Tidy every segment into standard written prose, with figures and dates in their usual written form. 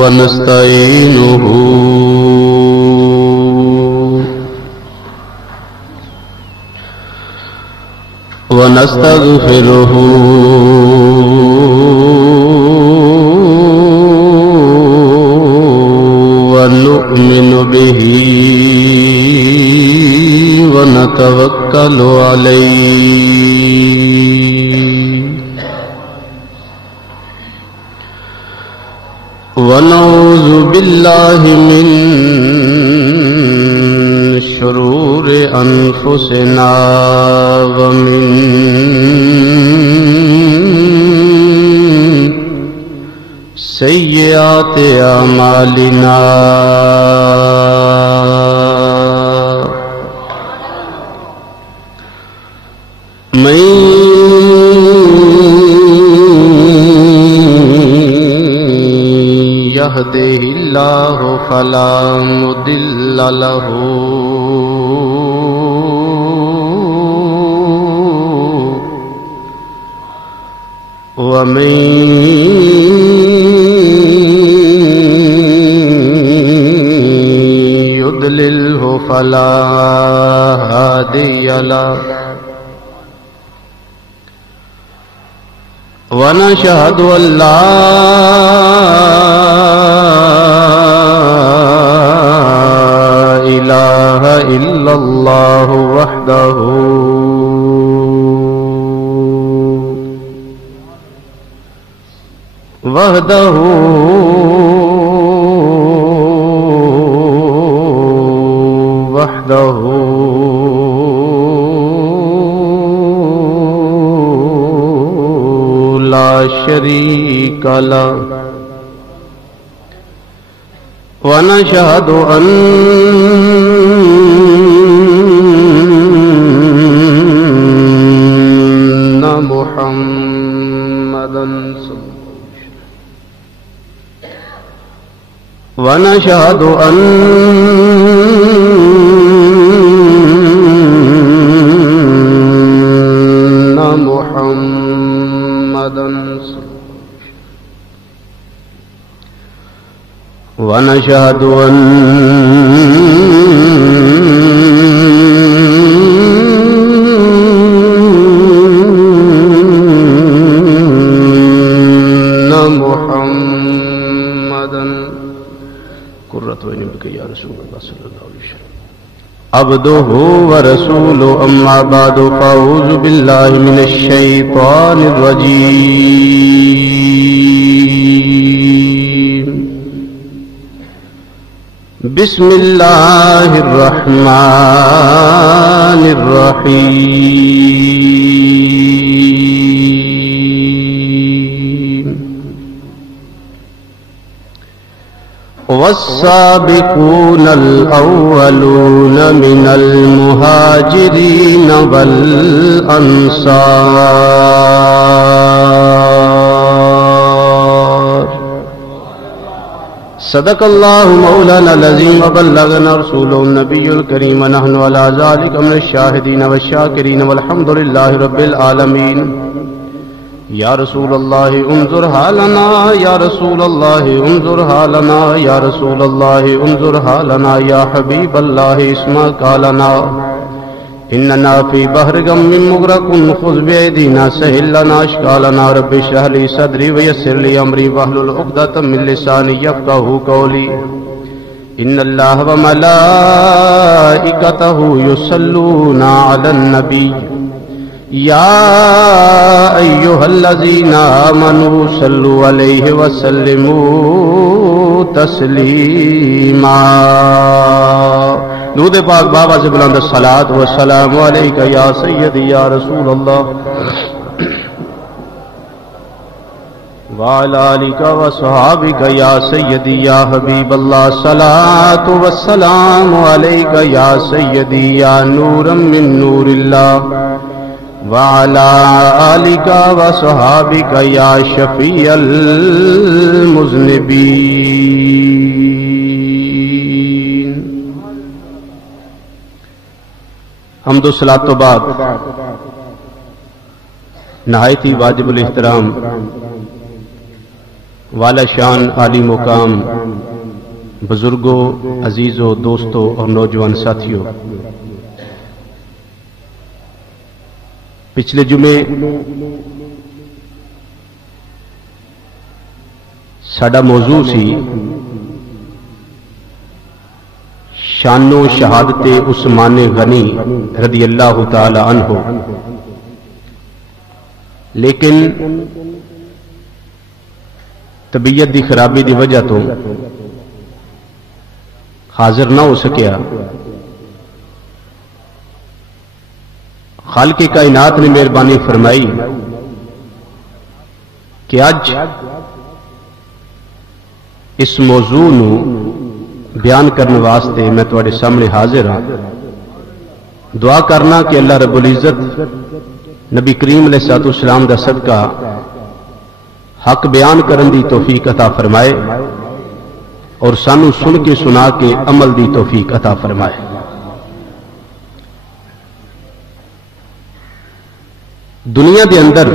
ونستعينه ونستغفره ونؤمن به ونتوكل عليه ونعوذ بالله من شرور أنفسنا ومن سيئات أعمالنا من يهده الله فلا مضل له ومن يضلله فلا هادي له ونشهد أن لا إله إلا الله وحده لا شريك له ونشهد أن محمدا ونشهد أن محمدا ونشهد أن محمدا قرة عين بك يا رسول الله صلى الله عليه وسلم عبده ورسوله أما بعد فأعوذ بالله من الشيطان الرجيم بسم الله الرحمن الرحيم والسابقون الأولون من المهاجرين والأنصار صدق الله مولانا العظيم وبلغنا رسوله النبي الكريم ونحن على ذلك من الشاهدين والشاكرين والحمد لله رب العالمين یا رسول اللہ انظر حالنا یا رسول اللہ انظر حالنا یا رسول اللہ انظر حالنا یا حبیب اللہ اسمع قالنا اننا فی بحر غم مغرق خذ بأیدینا سہل لنا اشکالنا رب اشرح لی صدری ویسر لی امری واحلل عقدۃ من لسانی یفقهوا قولی ان اللہ وملائکتہ یصلون علی النبی یا ایھا الذین آمنوا صلوا علیہ وسلموا تسلیما درود پاک بابا سے بلند الصلاۃ والسلام علیک یا سیدی یا رسول اللہ وعلی آلک وصحابک یا سیدی یا حبیب اللہ الصلاۃ والسلام علیک یا سیدی یا نورا من نور اللہ وعلى آلك وصحابك يا شفيع المذنبين حمد و صلاۃ و بعد نہایت ہی واجب الاحترام والا شان عالی مقام بزرگوں، عزیزوں، دوستوں اور نوجوان ساتھیوں، پچھلے جمعے ساڈا موضوع سی شان و شہادت عثمان غنی رضی اللہ تعالی عنہ، لیکن طبیعت دی خرابی دی وجہ تو حاضر نہ ہو سکیا۔ خالق کائنات نے مہربانی فرمائی کہ اج اس موضوع نو بیان کرنے واسطے میں تواڈے سامنے حاضر ہاں۔ دعا کرنا کہ اللہ رب العزت نبی کریم علیہ الصلوۃ والسلام دا صدقہ حق بیان کرن دی توفیق عطا فرمائے اور سانو سن کے سنا کے عمل دی توفیق عطا فرمائے۔ دنیا دے اندر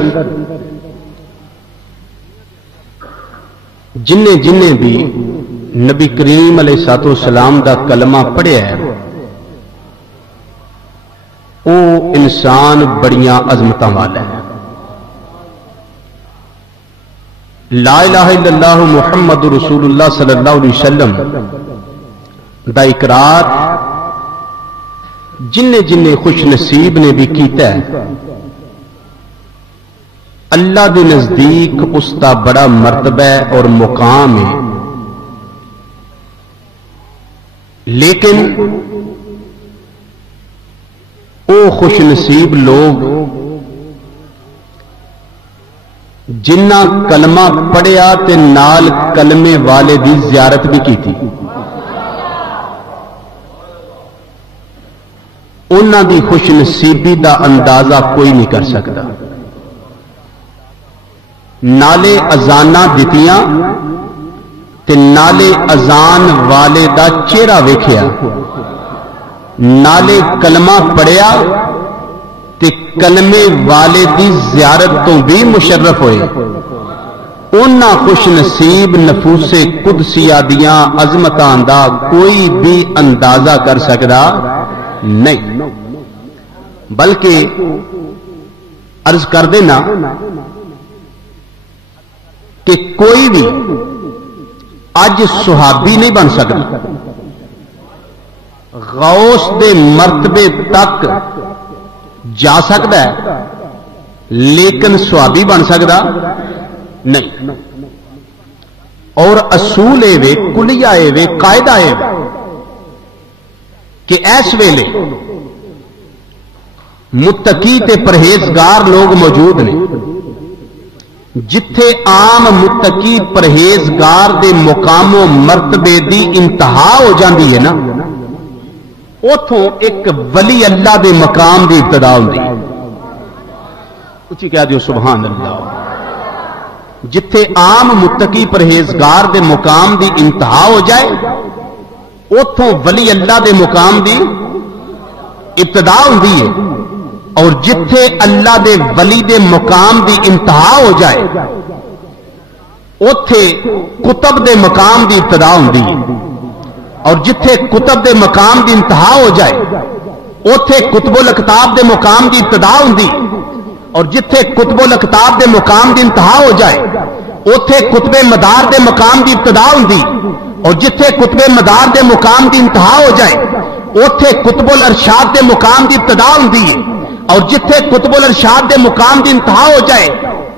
جن بھی نبی کریم علیہ الصلوۃ والسلام دا کلمہ پڑھیا ہے او انسان بڑیاں عظمتاں والا ہے۔ لا الہ الا اللہ محمد رسول اللہ صلی اللہ علیہ وسلم دا اقرار جن خوش نصیب نے بھی کیتا ہے، اللہ کے نزدیک اس کا بڑا مرتبہ اور مقام ہے، لیکن او خوش نصیب لوگ جنہ کلمہ پڑھیا تے نال کلمے والے دی زیارت بھی کی تھی، انہاں دی خوش نصیبی دا اندازہ کوئی نہیں کر سکتا۔ نالے ازاناں دتیاں تے نالے ازان والے دا چہرہ ویکھیا، نالے کلمہ پڑھیا تے کلمے والے دی زیارت تو بھی مشرف ہوئے۔ انہاں خوش نصیب نفوس قدسیہ دیاں عظمتاں دا کوئی بھی اندازہ کر سکدا نہیں، بلکہ عرض کر دینا کہ کوئی بھی اج صحابی نہیں بن سکتا، غوث دے مرتبے تک جا سکتا ہے لیکن صحابی بن سکتا نہیں۔ اور اصول اے وے، کلیہ اے وے، قاعدہ اے وے کہ اس ویلے متقی تے پرہیزگار لوگ موجود نے، جتھے عام متقی پرہیزگار دے مقام و مرتبے دی انتہا ہو جاندی ہے نا، اتھوں ایک ولی اللہ دے مقام دی ابتدا ہوندی ہے۔ اچھی کہہ دیو سبحان اللہ۔ جتھے عام متقی پرہیزگار دے مقام دی انتہا ہو جائے، اتھوں ولی اللہ دے مقام دی ابتدا ہوندی ہے، اور جتھے اللہ دے ولی دے مقام دی انتہا ہو جائے اوتھے کتب دے مقام دی ابتدا ہوندی ہے، اور جتھے کتب دے مقام دی انتہا ہو جائے اوتھے کتب الاکتاب دے مقام دی ابتدا ہوندی، اور جتھے کتب الاکتاب دے مقام دی انتہا ہو جائے اوتھے کتب مدار دے مقام دی ابتدا ہوندی، اور جتھے کتب مدار دے مقام دی انتہا ہو جائے اوتھے کتب الارشاد دے مقام دی ابتدا ہوندی ہے، اور جتھے کتب الارشاد دے مقام دی انتہا ہو جائے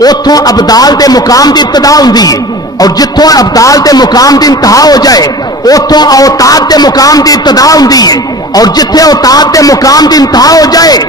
اوتھوں ابدال دے مقام دی ابتدا ہوندی ہے، اور جتھوں ابدال دے مقام دی انتہا ہو جائے اوتھوں اوتاد دے مقام دی ابتدا ہوندی ہے، اور جتھے اوتاد دے مقام دی انتہا ہو جائے،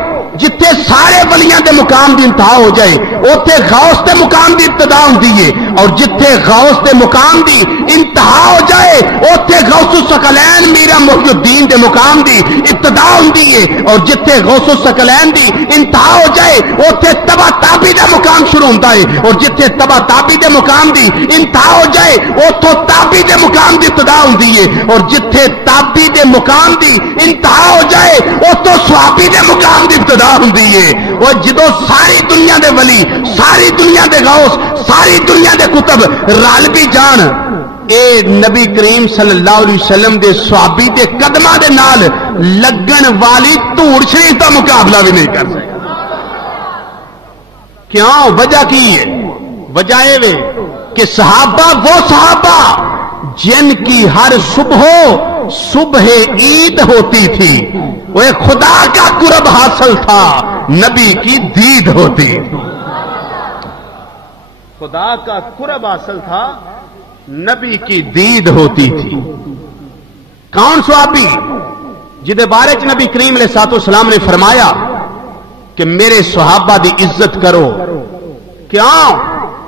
جتھے سارے ولیاں دے مقام دی انتہا ہو جائے اوتھے غوث دے مقام دی ابتدا ہوندی ہے، اور جتھے غوث دے مقام دی انتہا ہو جائے اوتھے غوث الثقلین میرا محی الدین دے مقام دی ابتدا ہوندی ہے، اور جتھے غوث الثقلین دی انتہا ہو جائے اوتھے تبع تابی دا مقام شروع شروع ہوتا ہے اور جتھے تبا تابی دے مقام دی انتہا ہو جائے اتوں تابی دے مقام دی ابتدا ہوتی ہے اور جتھے تابی دے مقام دی انتہا ہو جائے اتوں صحابی دے مقام دی ابتدا ہوتی ہے۔ اور جدو ساری دنیا دے ولی، ساری دنیا دے غوث، ساری دنیا دے کتب رل بھی جان، اے نبی کریم صلی اللہ علیہ وسلم دے صحابی دے قدمہ دے نال لگن والی دھوڑ شریف کا مقابلہ بھی نہیں کر سکے۔ کیوں؟ وجہ کی ہے؟ وجہ یہ کہ صحابہ وہ صحابہ جن کی ہر صبح عید ہوتی تھی، وہ خدا کا قرب حاصل تھا، نبی کی دید ہوتی تھی۔ خدا کا قرب حاصل تھا، نبی کی دید ہوتی تھی۔ کون صحابی؟ جدے بارے چ نبی کریم علیہ الصلوۃ والسلام نے فرمایا کہ میرے صحابہ دی عزت کرو، کیوں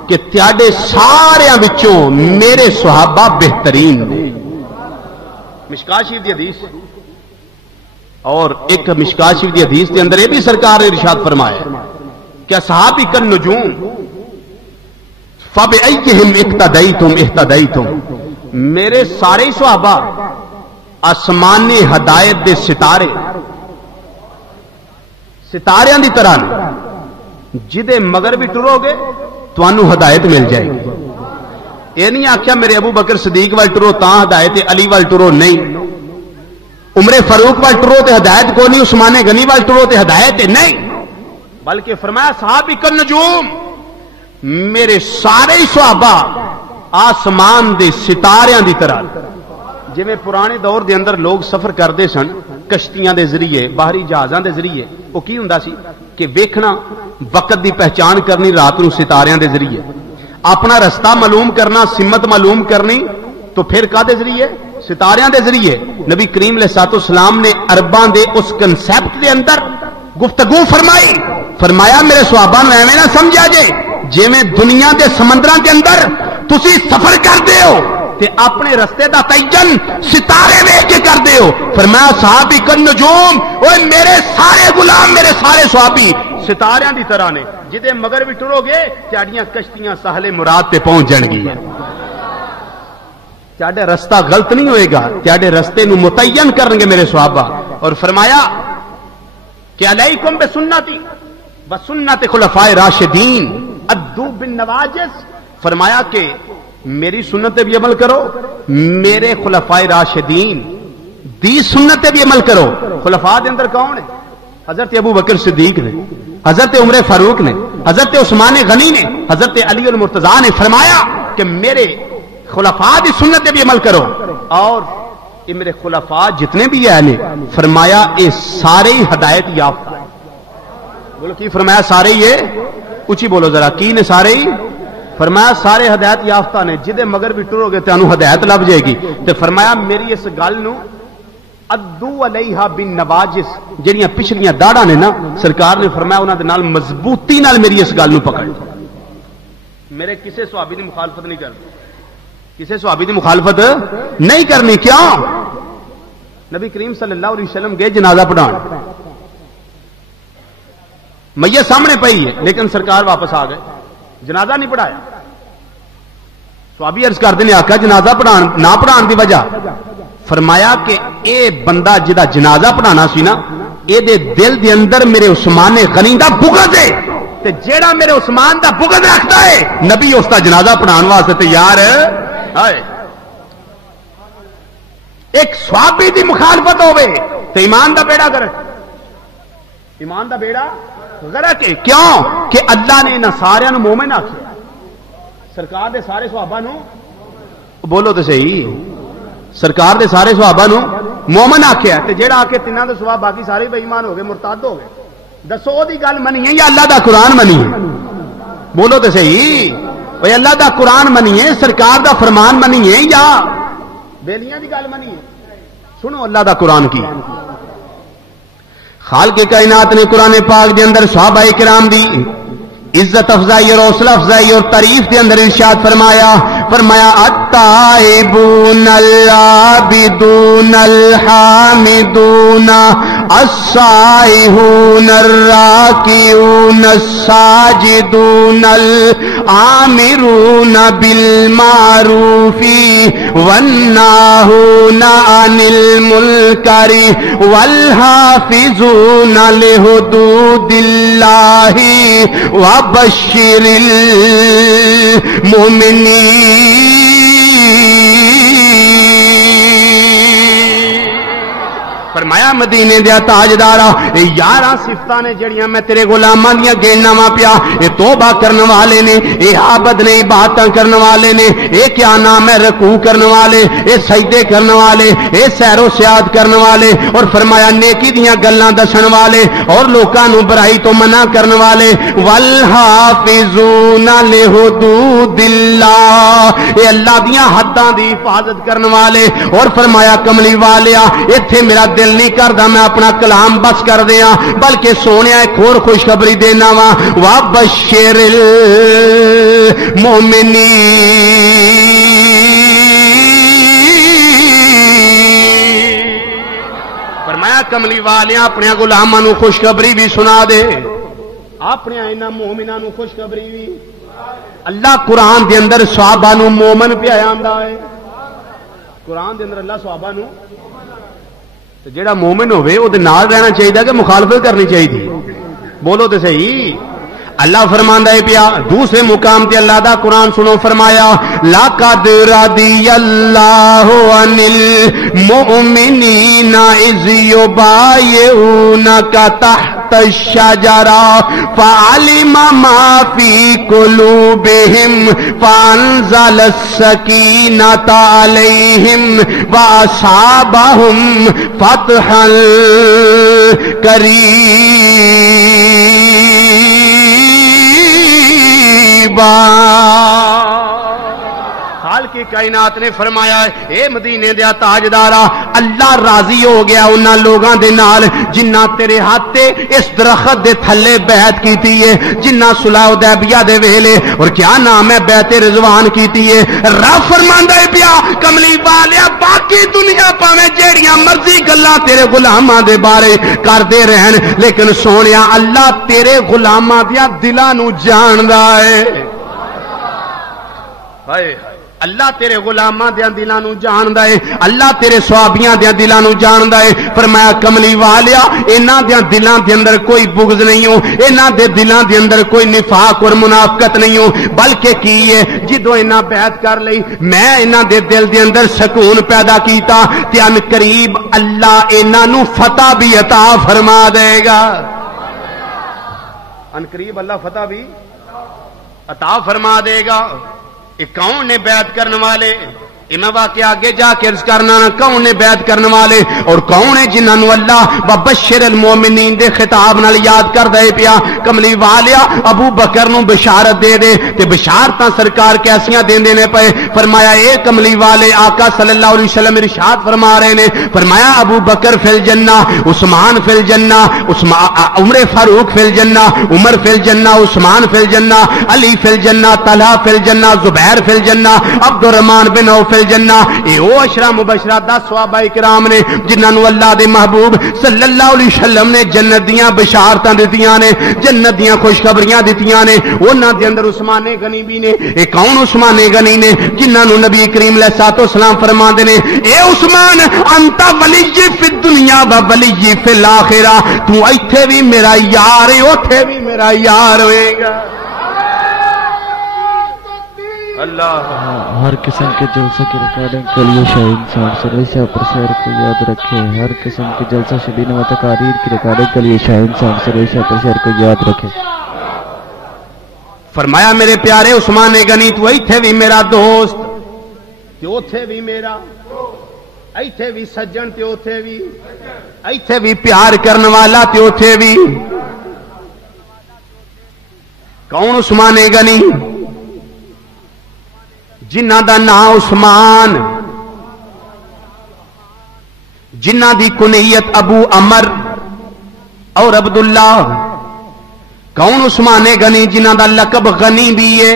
کہ تیاڈے سارے وچوں میرے صحابہ بہترین نے۔ مشکاۃ شریف دی حدیث، اور ایک مشکاۃ شریف دی حدیث کے اندر یہ بھی سرکار نے ارشاد فرمایا کہ صحابی کن نجوم فَبِأَيِّهِمْ اقْتَدَيْتُمْ اهْتَدَيْتُمْ، میرے سارے صحابہ آسمان ہدایت دے ستارے، ستاریاں دی طرح نے، جدے مگر بھی ٹرو گے تانوں ہدایت مل جائے گی۔ یہ نہیں آخیا میرے ابو بکر صدیق وال ٹرو تاں ہدایت، علی وال ٹرو نہیں، عمر فاروق وال ٹرو تے ہدایت کو نہیں، عثمان غنی وال ٹرو تے ہدایت نہیں، بلکہ فرمایا صحابی کن نجوم، میرے سارے صحابہ آسمان دے ستاریاں دی طرح۔ جی پرانے دور دے اندر لوگ سفر کرتے سن کشتیاں دے ذریعے، باہری جہازاں دے ذریعے، وہ کی ہوندا سی کہ ویکھنا، وقت دی پہچان کرنی رات نو ستاریاں دے ذریعے، اپنا رستہ معلوم کرنا، سمت معلوم کرنی تو پھر کادے ذریعے؟ ستاریاں دے ذریعے۔ نبی کریم علیہ الصلوۃ والسلام نے عرباں دے اس کنسپٹ دے اندر گفتگو فرمائی، فرمایا میرے صحابہ نو ایویں نہ سمجھا جے جویں دنیا دے سمندراں دے اندر تسی سفر کردے ہو تے اپنے رستے دا تعین ستارے ویکھ کے کردے ہو۔ فرمایا صحابی کن نجوم، اوے میرے سارے غلام، میرے سارے صحابی ستاریاں دی طرح نے، جدے مگر بھی ٹرو گے تہاڈیاں کشتیاں ساحل مراد تے پہنچ جان گیاں، تہاڈا رستہ غلط نہیں ہوئے گا، تہاڈے رستے نو متعین کرن گے میرے صحابہ۔ اور فرمایا کہ علیکم بسنتی وسنت خلفائے راشدین ادو بالنواجذ، فرمایا کہ میری سنت بھی عمل کرو، میرے خلفائے راشدین دی سنت بھی عمل کرو۔ خلفاء دے اندر کون ہے؟ حضرت ابو بکر صدیق نے، حضرت عمر فاروق نے، حضرت عثمان غنی نے، حضرت علی المرتضیٰ نے۔ فرمایا کہ میرے خلفاء دی سنت بھی عمل کرو، اور یہ میرے خلفاء جتنے بھی ہیں، فرمایا یہ سارے ہی ہدایت یافتہ۔ بولو کی فرمایا؟ سارے یہ اچھی بولو ذرا، کی نے سارے ہی؟ فرمایا سارے ہدایت یافتہ نے، جدے مگر بھی ٹرو گے تانوں ہدایت لب جائے گی۔ تے فرمایا میری اس گل نو ادو علیہا بالنواجذ، جڑیاں پچھلیاں داڑاں نے نا، سرکار نے فرمایا انہاں دے نال مضبوطی نال میری اس گل نو پکڑ۔ میرے کسے صحابی دی مخالفت نہیں کرنی، کسے صحابی دی مخالفت نہیں کرنی۔ کیوں؟ نبی کریم صلی اللہ علیہ وسلم گئے جنازہ پڑھان، میت سامنے پئی ہے لیکن سرکار واپس آ گئے، جنازہ نہیں پڑھایا۔ صحابی عرض کرتے ہیں آقا جنازہ نہ پڑھان دی وجہ؟ فرمایا کہ اے بندہ جدا جنازہ پڑھانا سی نا، اے دے دل دے اندر میرے عثمان غنی دا بغض ہے، تے جیڑا میرے عثمان دا بغض رکھتا ہے نبی اس دا جنازہ پڑھان واسطے تیار ہے۔ ایک صحابی دی مخالفت ہوے تے ایمان دا بیڑا غرق، ایمان دا بیڑا غرق ہے۔ کیوں کہ اللہ نے انہاں سارے نو مومن آکھیا، سرکار دے سارے صحابہ نو، بولو تے صحیح، سرکار دے سارے صحابہ نو مومن آکھیا، تے جیڑا آکھے تیناں دے سوا باقی سارے بے ایمان ہو گئے، مرتد ہو گئے، دسو او دی گل منی ہے یا اللہ دا قرآن منی ہے؟ بولو تے صحیح، بھئی اللہ دا قرآن منی ہے، سرکار دا فرمان منی ہے یا بیلیاں دی گل منی ہے؟ سنو اللہ دا قرآن کی خالق کائنات نے قرآن پاک دے اندر صحابہ کرام دی عزت افزائی اور حوصلہ افزائی اور تعریف دے اندر ارشاد فرمایا فرمایا التائبون العابدون الحامدون السائحون الراکعون الساجدون الآمرون بالمعروف والناهون عن المنکر والحافظون لحدود اللہ وبشر المؤمنین. فرمایا مدینے دیا تاجدارا 11 صفتاں نے جڑیاں میں تیرے غلاماں دیاں گننا وا پیا. اے توبہ کرنے والے نے، اے عابد نے، عبادتاں کرنے والے نے، اے کیا نام ہے رکوع کرنے والے، اے سجدے کرنے والے، اے سیر و سیاحت کرنے والے، اور فرمایا نیکی دیاں گلاں دسن والے اور لوکاں نو برائی تو منع کرنے والے. والحافظون لحدود اللہ، اے اللہ دیاں حداں دی حفاظت کرنے والے. اور فرمایا کملی والیا ایتھے میرا دل نہیں کردا میں اپنا کلام بس کر دیاں، بلکہ سونیا ایک اور خوشخبری دینا وا. وبشر المؤمنین، فرمایا کملی والیاں اپنے غلاماں نو خوشخبری بھی سنا دے، اپنے انہاں مومناں نو خوشخبری بھی. اللہ قرآن دے اندر صحابہ نو مومن پیا آندا ہے. قرآن دے اندر اللہ صحابہ نو جیڑا مومن ہوئے وہ نال رہنا چاہیے کہ مخالفت کرنی چاہیے؟ بولو تو صحیح. اللہ فرماندا ہے پیا دوسرے مقام تے اللہ دا قرآن سنو. فرمایا لَقَدْ رَضِيَ اللَّهُ عَنِ الْمُؤْمِنِينَ إِذْ يُبَايِعُونَكَ تَحْتَ الشَّجَرَةِ فَعَلِمَ مَا فِي قُلُوبِهِمْ فَأَنزَلَ السَّكِينَةَ عَلَيْهِمْ وَأَصَابَهُمْ فَتْحًا قَرِيبًا. خالق کی کائنات نے فرمایا اے مدینے دیا تاجدارا اللہ راضی ہو گیا انہاں لوگاں دے نال جنہ تیرے ہاتھ تے اس درخت دے تھلے بیعت کیتی ہے، جنہ صلح حدیبیہ دے ویلے اور کیا نام ہے بیعت رضوان کیتی ہے. رب فرماندا ہے پیا کملی والیا باقی دنیا پاویں جیڑیاں مرضی گلاں تیرے غلاماں دے بارے کردے رہن، لیکن سونیا اللہ تیرے غلاماں دیاں دلاں نو جاندا ہے. ہائے اللہ تیرے غلاماں دیاں دلاں نو جاندا ہے، اللہ تیرے صحابیاں دیاں دلاں نو جاندا ہے. فرمایا کملی والیا انہاں دیاں دلاں دے اندر کوئی بغض نہیں ہو، انہاں دے دلاں دے اندر کوئی نفاق اور منافقت نہیں ہو، بلکہ کی ہے جدوں انہاں بیعت کر لئی میں انہاں دے دل دے اندر سکون پیدا کیتا تے ان قریب اللہ انہاں نو فتح بھی عطا فرما دے گا. ان قریب اللہ فتح بھی عطا فرما دے گا. یہ کون نے بیعت کرنے والے؟ میں واقعہ آگے جا کے عرض کرنا کون نے بیعت کرنے والے اور کون ہے جنہاں نو اللہ وبشر المؤمنین دے خطاب نال یاد کر دے پیا. کملی والیا ابو بکر نو بشارت دے دے تے بشارتاں سرکار کیسیاں دیندے نے پئے. فرمایا اے کملی والے آقا صلی اللہ علیہ وسلم ارشاد فرما رہے نے، فرمایا ابو بکر فی الجنہ، عثمان فی الجنہ، عمر فاروق فی الجنہ، عمر فی الجنہ، عثمان فی الجنہ، علی فی الجنہ، طلحہ فی الجنہ، زبیر فی الجنہ، عبد الرحمن بن عوف الجنہ. اے او اشرا مبشرہ 10 صحابہ کرام نے جنہاں نو اللہ دے محبوب صلی اللہ علیہ وسلم نے جنت دیاں بشارتاں دتیاں نے، جنت دیاں خوشخبریاں دتیاں نے. انہاں دے اندر عثمان غنی بھی نے. اے کون عثمان غنی نے؟ جنہاں نو نبی کریم علیہ الصلوۃ والسلام فرماندے نے اے عثمان انت ولی فی الدنیا و ولی فی الاخرہ، تو ایتھے بھی میرا یار ہے اوتھے بھی میرا یار ہوئے گا. اللہ ہر قسم کے جلسے کی ریکارڈنگ کے لیے شاہین ساؤنڈ سروس پر شہر کو یاد رکھے. ہر قسم کی جلسہ شبین و تقاریر کی ریکارڈنگ کے لیے شاہین ساؤنڈ سروس پر شہر کو یاد رکھے. فرمایا میرے پیارے عثمان غنی تو ایتھے بھی میرا دوست تے اوتھے بھی میرا، ایتھے بھی سجن تے اوتھے بھی، ایتھے بھی پیار کرنے والا تے اوتھے بھی. کون عثمان غنی؟ جنہ دا نام عثمان، جنہ دی کنیت ابو عمر اور عبداللہ. کون عثمان غنی؟ جنہ دا لقب غنی بھی ہے،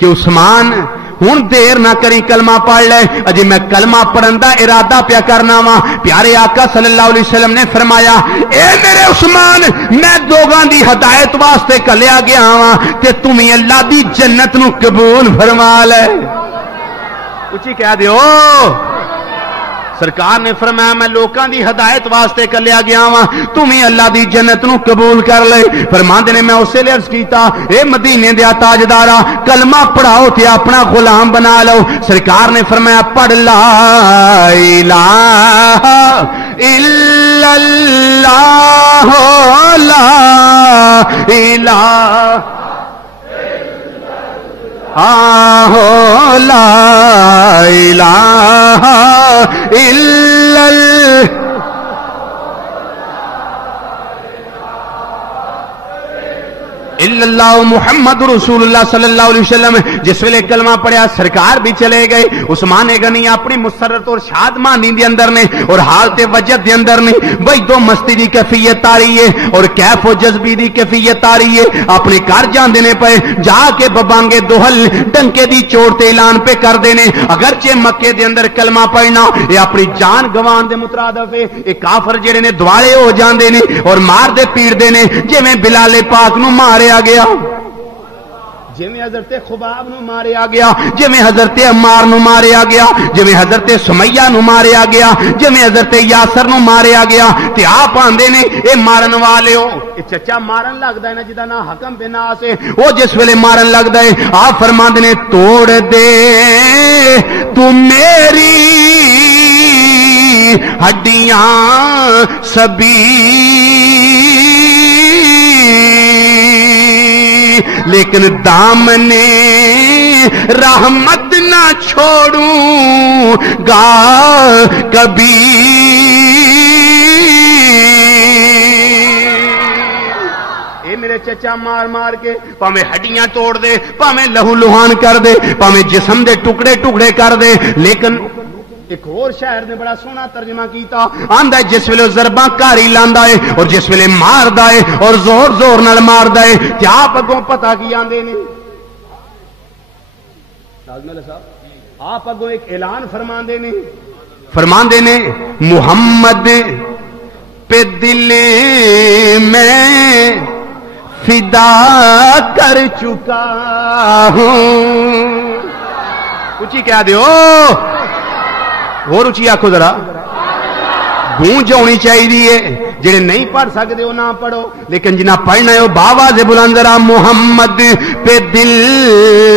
کہ عثمان ہوں دیر نہ کری کلمہ پڑھ لے، اجی میں کلمہ پڑھن دا ارادہ پیا کرنا وا۔ پیارے آقا صلی اللہ علیہ وسلم نے فرمایا اے میرے عثمان، میں لوگاں دی ہدایت واسطے کلیا گیا وا تے تمہیں اللہ دی جنت نو قبول فرما لے۔ اچھی کہہ دیو، سرکار نے فرمایا میں لوکاں دی ہدایت واسطے کلیا گیا وا، تمہیں اللہ دی جنت نو قبول کر لے۔ فرماندے نے میں اسے لیے عرض کیتا اے مدینے دیا تاجدارا کلمہ پڑھاؤ تے اپنا غلام بنا لو۔ سرکار نے فرمایا پڑھ لا الہ الا اللہ لا الہ لا الہ الا اللہ الا اللہ محمد رسول اللہ صلی اللہ علیہ وسلم۔ جس ویلے کلمہ پڑھیا سرکار بھی چلے گئے، عثمان غنی اپنی مسرت اور شادمانی دے اندر نے اور حالت وجد دے اندر نے، بھائی دو مستی دی کیفیت آ رہی ہے اور کیف و جذبی دی کیفیت آ رہی ہے۔ اپنے گھر جاندے نے پے جا کے ببانگے دوہل ڈنکے دی چوٹ تے اعلان پہ کر دینے، اگرچہ مکے دے اندر کلمہ پڑھنا یہ اپنی جان گوان دے مترادف ہے۔ یہ کافر جڑے نے دوالے ہو جاندے نے اور مار دے پیڑ دے نے، جویں بلال پاک نو مارے گیا، جویں حضرت خباب نو ماریا گیا، جویں حضرت عمار نو ماریا گیا، جویں حضرت سمیہ نو ماریا گیا، جویں حضرت یاسر نو ماریا گیا۔ تے آپ آندے نے اے مارن والے ہو، اے چچا مارن لگدا ہے نا جدا نا حکم بن ناس ہے، او جس ویلے مارن لگدا ہے آپ فرماندے نے توڑ دے تو میری ہڈیاں سبھی لیکن دامن رحمت نہ چھوڑوں گا کبھی۔ اے میرے چچا مار مار کے پاویں ہڈیاں توڑ دے، پاویں لہو لہان کر دے، پاویں جسم دے ٹکڑے ٹکڑے کر دے، لیکن ایک اور شاعر نے بڑا سونا ترجمہ کیتا، آندا ہے جس ویلے ضرباں کاری لاندا ہے اور جس ویلے ماردا ہے اور زور زور نال ماردا ہے تے آپ اگوں پتہ کی آندے نے، آپ اگوں ایک اعلان فرماندے نے محمد پہ دل میں فدا کر چکا ہوں۔ اچھی کہہ دیو اور اچھی آکھو ذرا، گونج ہونی چاہیے، جڑے نہیں پڑھ سکتے وہ نہ پڑھو، لیکن جنہ پڑھنا ہے وہ باواز بلند ذرا محمد پہ دل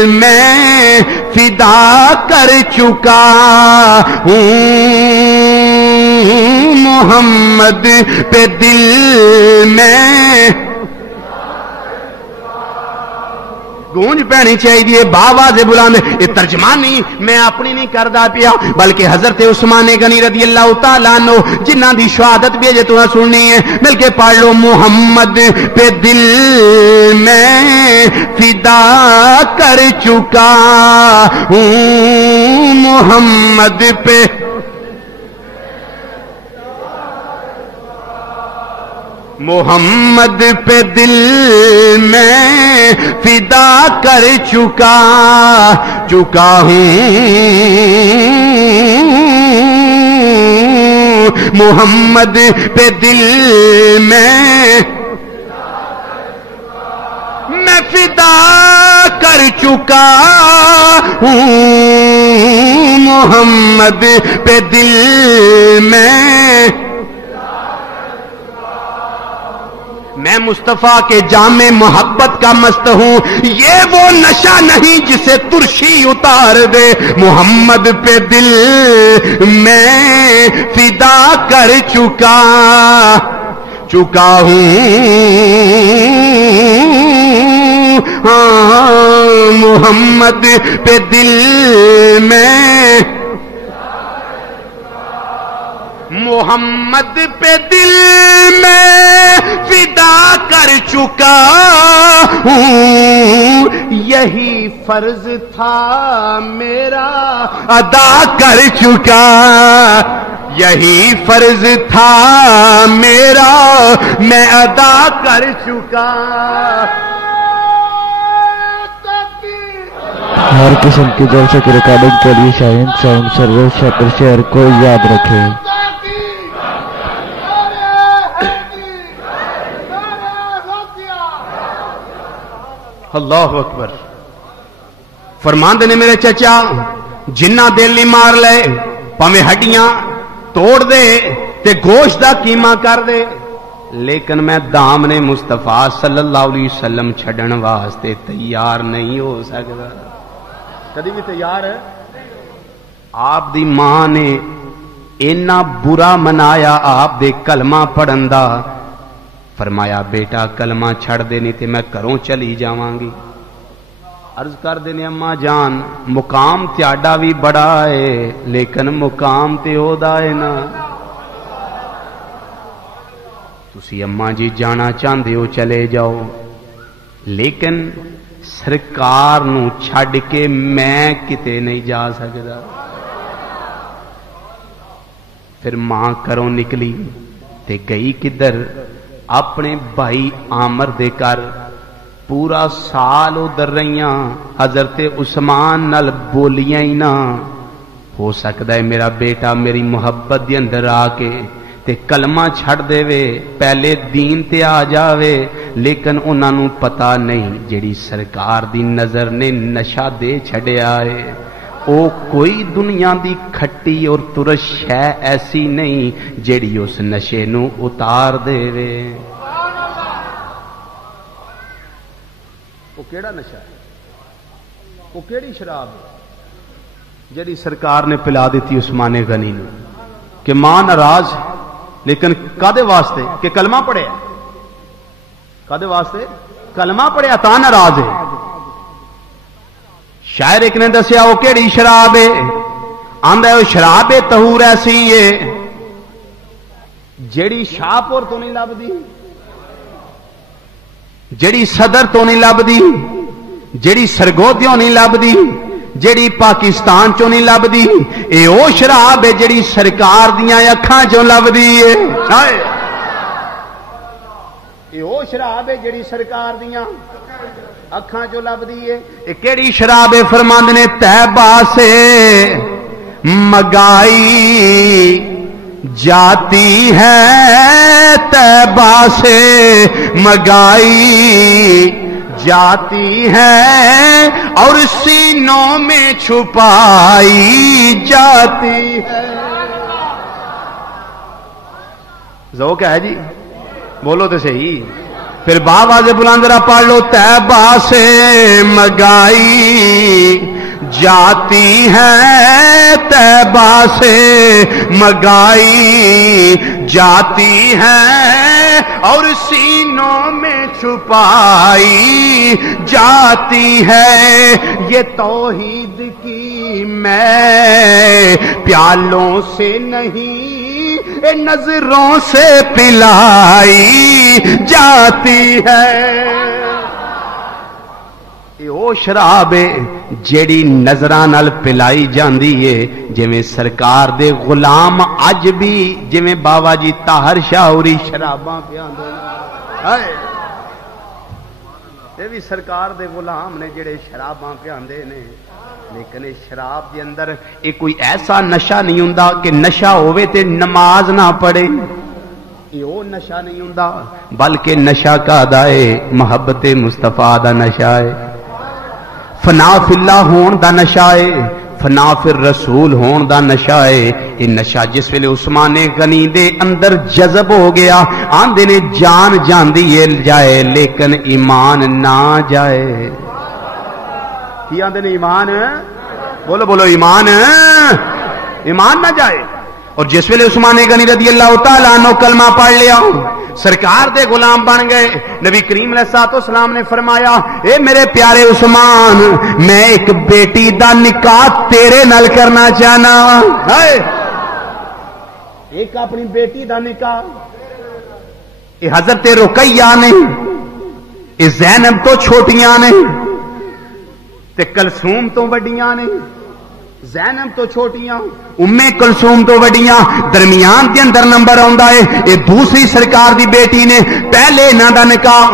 میں فدا کر چکا ہوں، محمد پہ دل میں گونج پہنی چاہیے باواز بلند۔ یہ ترجمانی میں اپنی نہیں کردا پیا بلکہ حضرت عثمان غنی رضی اللہ تعالیٰ عنہ جنہ دی شہادت بھی اجے تمہیں سننی ہے، مل کے پڑھ لو محمد پہ دل میں فدا کر چکا ہوں، محمد پہ محمد پہ دل میں فدا کر چکا ہوں، محمد پہ دل میں فدا کر چکا ہوں، محمد پہ دل میں میں مصطفیٰ کے جام محبت کا مست ہوں، یہ وہ نشہ نہیں جسے ترشی اتار دے، محمد پہ دل میں فدا کر چکا ہوں، ہاں محمد پہ دل میں محمد پہ دل میں فدا کر چکا ہوں، یہی فرض تھا میرا ادا کر چکا، یہی فرض تھا میرا میں ادا کر چکا، ہر قسم کے جلسے کی ریکارڈنگ کے لیے شاہین ساؤنڈ سروس شاپر شہر کو یاد رکھیں۔ اللہ اکبر۔ فرماندے نے میرے چچا جنہ دل نہیں مار لے پاویں ہڈیاں توڑ دے تے گوشت دا قیمہ کر دے، لیکن میں دامن مصطفیٰ صلی اللہ علیہ وسلم چھڈن واسطے تیار نہیں ہو سکتا۔ کدی بھی تیار ہے؟ آپ دی ماں نے اینا برا منایا آپ دے کلمہ پڑھن دا، فرمایا بیٹا کلمہ چھڑ دے نہیں تے میں گھروں چلی جاواں گی۔ عرض کر دینے اماں جان مقام تیاڈا بھی بڑا ہے لیکن مقام تے او دا ہے نا، تسی اماں جی جانا چاہندے ہو چلے جاؤ، لیکن سرکار نو چھڈ کے میں کتے نہیں جا سکدا۔ پھر ماں کروں نکلی تے گئی کدھر؟ اپنے بھائی عامر دے کر، پورا سال ادھر رہیاں، حضرت عثمان نال بولیاں ہی نہ، ہو سکتا ہے میرا بیٹا میری محبت دے اندر آ کے تے کلمہ چھڑ دے وے، پہلے دین تے آ جاوے، لیکن انہاں نوں پتہ نہیں جیڑی سرکار دی نظر نے نشہ دے چھڑیا ہے او کوئی دنیا دی کھٹی اور ترش شے ایسی نہیں جیڑی اس نشے نو اتار دے وے۔ وہ کیڑا نشہ ہے؟ وہ کیڑی شراب ہے جیڑی سرکار نے پلا دیتی عثمان غنی نو کہ ماں ناراض، لیکن کدے واسطے؟ کہ کلمہ پڑھیا، کدے واسطے؟ کلمہ پڑھیا تا ناراض ہے۔ شاعر ایک نے دسیا وہ کیڑی شراب ہے؟ آندا ہے وہ شراب طہور ایسی ہے جیڑی شاہپور تو نہیں لبدی، جیڑی صدر تو نہیں لبدی، جیڑی سرگودیوں نہیں لبدی، جیڑی پاکستان چوں نہیں لبدی، اے او شراب ہے جیڑی سرکار دیاں اکھاں چوں لبدی ہے۔ اے او شراب ہے جیڑی سرکار دیاں اکھاں چوں لبدی ہے۔ اے کیڑی شراب ہے؟ فرماندے نے طیبہ سے مگائی جاتی ہے، طیبہ سے مگائی جاتی ہے اور سینوں میں چھپائی جاتی ہے۔ ذوق ہے جی، بولو تو صحیح، پھر باواز بلند را پڑھ لو، طیبہ سے مگائی جاتی ہے، طیبہ سے مگائی جاتی ہے اور سینوں میں چھپائی جاتی ہے، یہ توحید کی میں پیالوں سے نہیں نظروں سے پلائی جاتی ہے۔ او شراب جیڑی نظراں نال پلائی جاندی ہے، جویں سرکار دے غلام اج بھی جویں بابا جی طاہر شاہ ہوری شراباں پیاندے ہائے، اے بھی سرکار دے غلام نے جڑے شراباں پیاندے نے، لیکن شراب دے اندر ایک کوئی ایسا نشہ نہیں ہوندا کہ نشہ ہووے تے نماز نہ پڑھے، یہ وہ نشہ نہیں ہوندا، بلکہ نشہ کا دائے محبت مصطفیٰ دا نشہ ہے، فنا فی اللہ ہون دا نشہ ہے، فنا فی الرسول ہون دا نشہ ہے۔ یہ نشہ جس ویلے عثمان غنی دے اندر جذب ہو گیا، آندے نے جان جاندی ہے جائے لیکن ایمان نہ جائے۔ کی آندے نے ایمان؟ بولو بولو ایمان، ایمان نہ جائے۔ اور جس ویلے عثمان غنی رضی اللہ تعالیٰ عنہ کلمہ پڑھ لیا، سرکار دے غلام بن گئے، نبی کریم علیہ الصلوۃ والسلام نے فرمایا اے میرے پیارے عثمان، میں ایک بیٹی دا نکاح تیرے نال کرنا چاہنا، ایک اپنی بیٹی دا نکاح۔ اے حضرت رقیہ نے، اے زینب تو چھوٹیاں نے تے کلثوم تو وڈیاں نے، زینب تو چھوٹیاں، ام کلثوم تو وڈیاں، درمیان دے اندر نمبر آندا ہے اے دوسری سرکار دی بیٹی نے، پہلے انہاں دا نکاح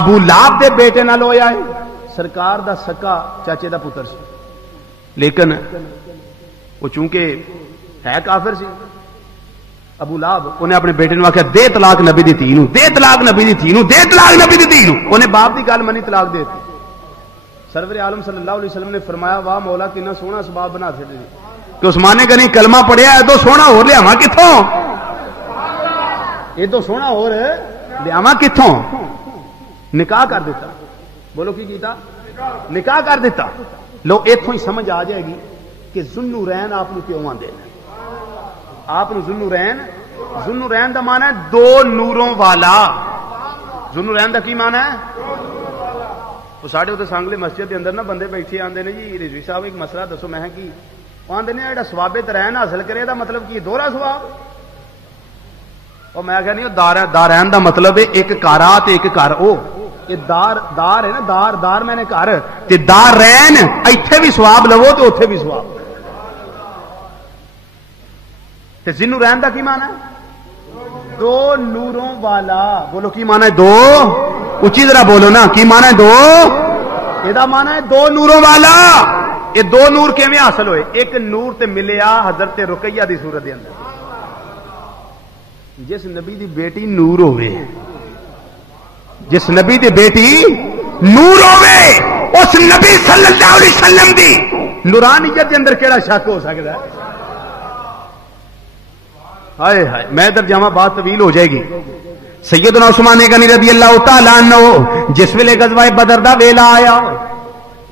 ابو لہب دے بیٹے نال ہویا ہے، سرکار دا سکا چاچے دا پتر سی، لیکن وہ چونکہ ہے کافر سی، ابو لہب انہیں اپنے بیٹے نے آخیا دے طلاق نبی دی دھی نو، دے طلاق نبی دی دھی نو، دے طلاق نبی دی دھی نو، انہیں باپ دی گل منی طلاق دے دی۔ سرور عالم صلی اللہ علیہ وسلم نے فرمایا واہ مولا کتنا سونا سباب بنا دے کہ عثمان غنی کلمہ پڑھیا ادو سونا ہور لیاواں کتھوں، ادو سونا ہور لیاواں کتھوں، نکاح کر دیتا۔ بولو کی کیتا؟ نکاح کر دیتا۔ لو اتوں ہی سمجھ آ جائے گی کہ ذوالنورین آپ کیوں آندے ہیں۔ آپ ذوالنورین، ذوالنورین دا معنی ہے دو نوروں والا۔ ذوالنورین دا کی معنی ہے؟ وہ ساڈے اتنے سانگلے مسجد کے اندر نا بندے بیٹھے آندے نے جی رضوی صاحب ایک مسئلہ دسو، میں کی آندے نے جڑا ثواب ترین حاصل کرے دا مطلب کی دوہرا ثواب؟ اور میں کہا نہیں دارین دا مطلب ہے ایک کارا تے ایک کار او، یہ دار ہے نا، دار میں نے گھر تے دار رین ایتھے بھی ثواب لو تے اوتھے بھی ثواب۔ تے ذوالنورین دا کی معنی ہے؟ دو نوروں والا۔ بولو کی معنی ہے؟ دو، اچھی طرح بولو نا، کی معنی ہے؟ دو، یہ معنی ہے دو نوروں والا۔ یہ دو نور کیویں حاصل ہوئے؟ ایک نور تے ملیا حضرت رقیہ دی صورت دے اندر، جس نبی دی بیٹی نور ہوئے، جس نبی دی بیٹی نور ہوئے، اس نبی صلی اللہ علیہ وسلم دی نورانیت دے اندر کیڑا شک ہو سکتا ہے؟ ہائے ہائے، میں ادھر جاواں بات طویل ہو جائے گی۔ سیدنا عثمان غنی رضی اللہ تعالی عنہ جس ویلے غزوہ بدر دا ویلا آیا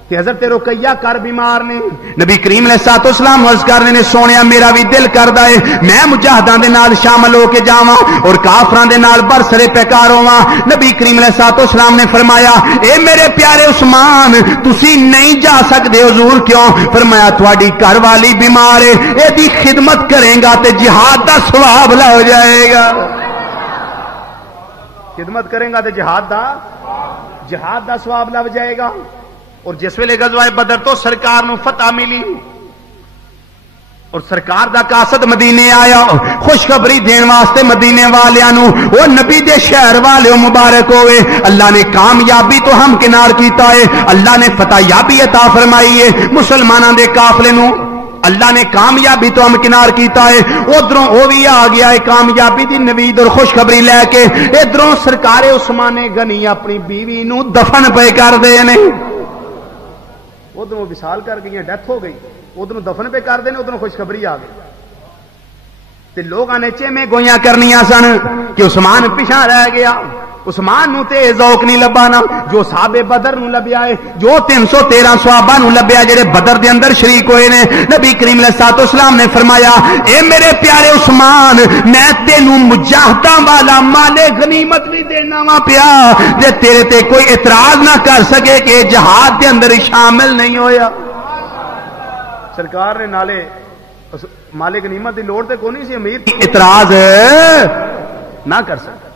کہ حضرت رقیہ کر بیمار نے، نبی کریم علیہ الصلوۃ والسلام عرض کرنے نے سونیا میرا بھی دل کردا ہے میں مجاہداں دے نال شامل ہو کے جاواں اور کافراں دے نال برسرے پیکار ہوواں۔ نبی کریم علیہ الصلوۃ والسلام نے فرمایا اے میرے پیارے عثمان تسی نہیں جا سکدے۔ حضور کیوں؟ فرمایا تہاڈی گھر والی بیمار ہے، اے دی خدمت کریں گا تے جہاد دا ثواب لگ جائے گا۔ خدمت کریں گا تے جہاد دا ثواب لگ جائے گا۔ اور جس ویلے غزوہ بدر تو سرکار نو فتح ملی اور سرکار دا قاصد مدینے آیا خوشخبری دین واسطے مدینے والیاں نو، او نبی دے شہر والے مبارک ہوئے، اللہ نے کامیابی تو ہم کنار کیتا ہے، اللہ نے فتح یابی عطا فرمائی ہے، مسلماناں دے قافلے نو اللہ نے کامیابی تو ہم کنار کیتا ہے۔ ادھروں وہ بھی آ گیا ہے کامیابی دی نوید اور خوشخبری لے کے، ادھروں سرکار عثمان غنی اپنی بیوی نو دفن پے کر دے نے، ادھروں وصال کر گئی، ڈیتھ ہو گئی، ادھروں دفن پہ کر دینے، ادھروں خوشخبری آ گئی۔ تے لوگاں نے چیمے گوئیاں کرنیاں سن کہ عثمان پیچھا رہ گیا، عثمان نو تے ذوق نہیں لبا نا جو صحابہ بدر نو لبیا ہے، جو 313 صحابہ نو لبیا جڑے بدر دے اندر شریک ہوئے نے۔ نبی کریم علیہ الصلوۃ والسلام نے فرمایا اے میرے پیارے عثمان میں تینوں مجاہداں والا مال غنیمت بھی دینا وا پیا جے تیرے تے کوئی اعتراض نہ کر سکے کہ جہاد دے اندر شامل نہیں ہویا۔ سرکار نے نالے مال غنیمت دی لوڑ تے کوئی نہیں سی، امیر اعتراض نہ کر سکتا۔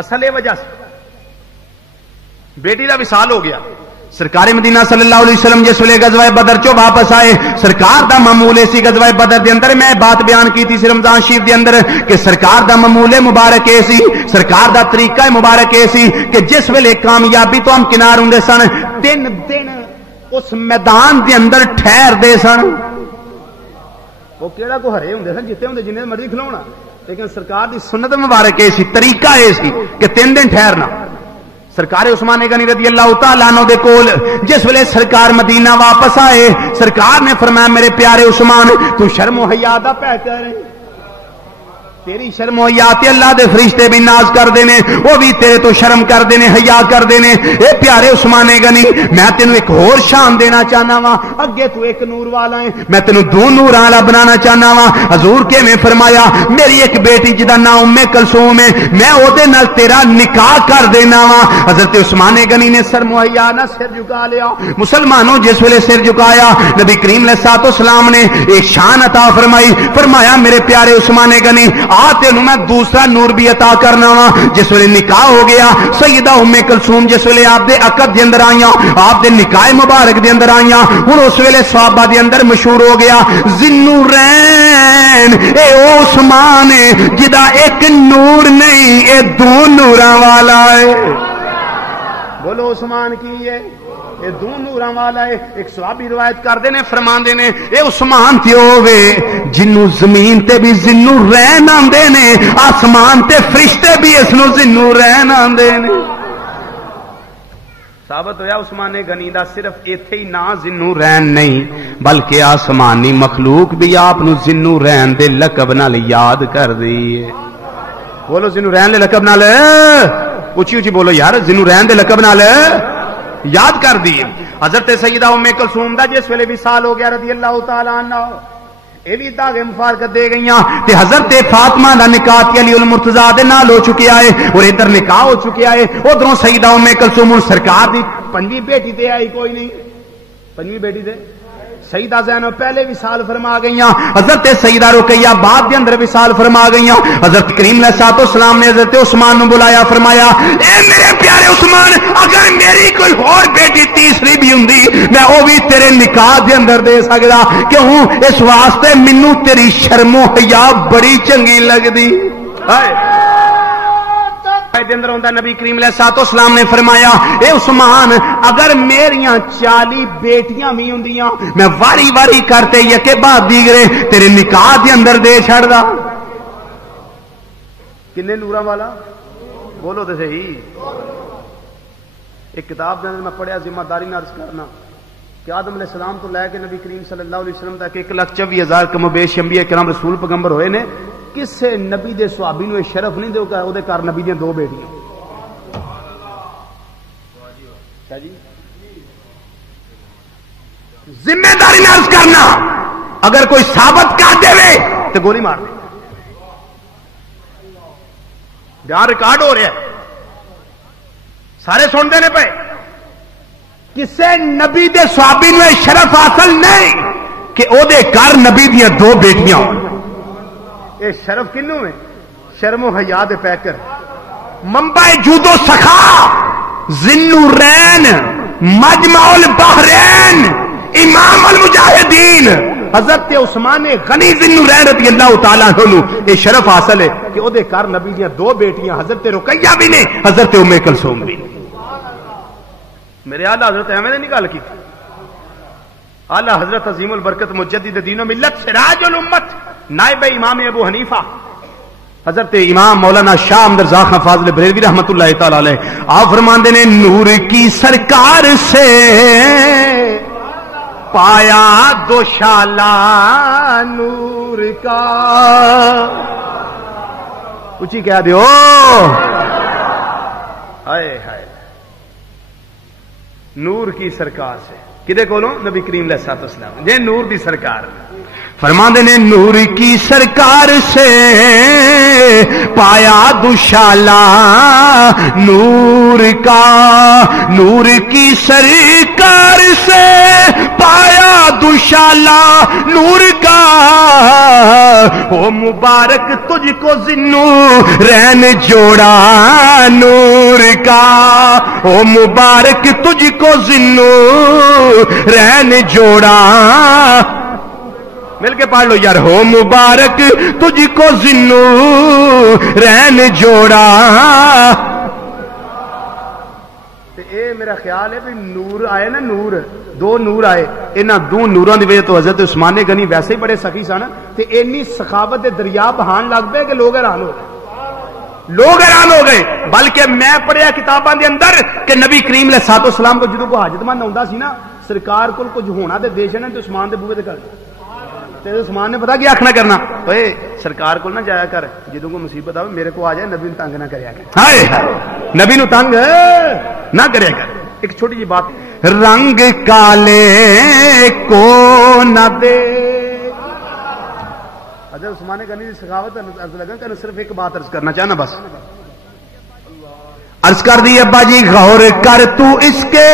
اصل وجہ سے بیٹی کا وصال ہو گیا۔ سرکار مدینہ صلی اللہ علیہ وسلم جس ویلے غزوہ بدر چو واپس آئے، سرکار دا معمول سی غزوہ بدر دے اندر میں بات بیان کی تھی رمضان شریف دے اندر کہ سرکار دا معمول مبارک سی، سرکار دا طریقہ مبارک سی کہ جس ویلے کامیابی تو ہم کنار ہوندے سن 3 دن اس میدان دے اندر ٹھہر دے سن۔ وہ کیڑا کو ہرے ہوندے سن جتے ہوندے جنہیں مرضی کھلونا، لیکن سرکار دی سنت مبارک سی، طریقہ یہ سی کہ 3 دن ٹھہرنا۔ سرکار عثمان غنی رضی اللہ تعالیٰ عنہ دے کول جس ویلے سرکار مدینہ واپس آئے، سرکار نے فرمایا میرے پیارے عثمان تو شرم و حیا دا پہ کر، تیری شرم و حیا تے اللہ دے فرشتے بھی ناز کر دینے، وہ بھی تیرے تو شرم کر دینے، حیا کر دینے۔ اے پیارے عثمان غنی میں تینوں ایک اور شان دینا چاہنا وا، اگے تو ایک نور والا ہے میں تینوں 2 نور والا بنانا چاہنا وا۔ حضور کے میں فرمایا میری ایک بیٹی جدا نام ام کلثوم ہے، میں او دے نال تیرا نکاح کر دینا وا۔ حضرت عثمان غنی نے شرم و حیا نہ سر جھکا لیا۔ مسلمانوں جس ویلے سر جھکایا نبی کریم علیہ الصلوۃ والسلام نے ایک شان عطا فرمائی، فرمایا میرے پیارے عثمان غنی تینوں میں دوسرا نور بھی عطا کرنا وا۔ جس ویلے نکاح ہو گیا سیدہ ام کلثوم جس ویلے آپ دے عقد دے اندر آئیاں، آپ دے نکاح مبارک دے اندر آئیاں، ہن اس ویلے صحابہ دے اندر مشہور ہو گیا ذوالنورین اے عثمان جدا ایک نور نہیں اے 2 نوراں والا ہے۔ بولو عثمان کی ہے یہ دو نوراں والا ہے. ایک صحابی روایت کردے نے فرماندے نے اے عثمان تے ہووے جنوں زمین تے بھی ذنو رہن آندے نے آسمان تے فرشتے بھی اس نو ذنو رہن آندے نے. ثابت ہویا عثمان غنی دا صرف ایتھے ہی نا ذنو رہن نہیں بلکہ آسمانی مخلوق بھی آپ نو ذنو رہن دے لقب نال یاد کر دی ہے. بولو ذنو رہن دے لقب نال اچھی اچھی بولو یار ذنو رہن دے لقب نال یاد کر دی. حضرت سیدہ ام کلثوم دا جس ویلے وصال ہو گیا رضی اللہ تعالی عنہ اے بھی داغے مفارقت دے گئیاں تے حضرت فاطمہ دا نکاح علی المرتضی دے نال ہو چکیا ہے اور ادھر نکاح ہو چکیا ہے. ادھروں سیدہ ام کلثوم سرکار دی پنجویں بیٹی تے آئی کوئی نہیں. پنجویں بیٹی تے سیدہ زینب پہلے وصال فرما گئیاں. حضرت سیدہ رقیہ بعد دے اندر وصال فرما گئیاں. حضرت کریم علیہ السلام نے حضرت عثمان نو بلایا فرمایا اے میرے پیارے عثمان اگر میری کوئی اور بیٹی تیسری بھی ہوندی میں او بھی تیرے نکاح دے اندر دے سکدا کیوں اس واسطے مینوں تیری شرم و حیا بڑی چنگی لگدی. نبی کریم علیہ السلام نے فرمایا اے عثمان اگر میریاں 40 بیٹیاں بھی ہوندیاں میں واری واری کرتے یکے بعد دیگرے تیرے نکاح دے اندر دے چھڑدا. کنے نوراں والا بولو تے صحیح. ایک کتاب دے اندر میں پڑھیا ذمہ داری نال عرض کرنا کہ آدم علیہ السلام تو لے کے نبی کریم صلی اللہ علیہ وسلم تک 1,24,000 کم و بیش انبیاء کرام رسول پیغمبر ہوئے نے. کسے نبی دے صحابی نو شرف نہیں دے او دے گھر نبی دیاں 2 بیٹیاں. جی ذمہ داری نہ عرض کرنا اگر کوئی ثابت کر دے تو گولی مار دے. بیان ریکارڈ ہو رہا ہے سارے سنتے نے پے. کسے نبی دے صحابی نو شرف حاصل نہیں کہ او دے گھر نبی دیاں 2 بیٹیاں ہوں. اے شرف کنوں ہے شرم و حیا دے پیکر منبع جود و سخا ذی-النورین مجمع البحرین امام المجاہدین حضرت عثمان غنی ذی-النورین رضی اللہ تعالیٰ عنہ یہ شرف حاصل ہے کہ او دے گھر نبی دیاں 2 بیٹیاں حضرت رقیہ بھی نے حضرت ام کلثوم بھی. میرے اعلیٰ حضرت احمد نے گل کی اعلیٰ حضرت عظیم البرکت مجدد دین و ملت سراج الامت نائب امام ابو حنیفہ حضرت امام مولانا شاہ احمد رضا خان فاضل بریلوی رحمت اللہ تعالی علیہ آپ فرماندے نے نور کی سرکار سے پایا دوشالہ نور کا. اچھی کہہ دیو ہائے ہائے نور کی سرکار سے کدے کولو نبی کریم علیہ السلام جے نور دی سرکار فرماندے نے نور کی سرکار سے پایا دوشالہ نور کا. نور کی سرکار سے پایا دوشالہ نور کا. او مبارک تجھ کو ذنو رہن جوڑا نور کا. او مبارک تجھ کو ذنو رہن جوڑا. مل کے پڑھ لو یار ہو مبارک تجھ کو ذنو رہن جوڑا. اے میرا خیال ہے بھی نور آئے نا نور 2 نور آئے انہاں 2 نوراں دی وجہ تو حضرت عثمان غنی ویسے ہی بڑے سخی سن تے اینی سخاوت دے دریا بہان لگ پے کہ لوگ حیران ہو گئے. بلکہ میں پڑھیا کتاباں دے اندر کہ نبی کریم علیہ السلام کو جدوں کوئی حاجت مند آوندا سی نا سرکار کول کچھ ہونا تے دے چھڑنا تے عثمان دے بوئے تے کر تے عثمان نے پتا کیا آخنا کرنا اے سرکار کو نہ جایا کر جدوں کو مصیبت آئے میرے کو آ جائے نبی نو تنگ نہ کریا کر. ہائے نبی نو تنگ نہ کریا کر. ایک چھوٹی جی بات رنگ کالے کو نہ دے. حضرت عثمان غنی کی سخاوت عرض لگا کہ صرف ایک بات عرض کرنا چاہنا بس عرض کر دی ابا جی غور کر تو اس کے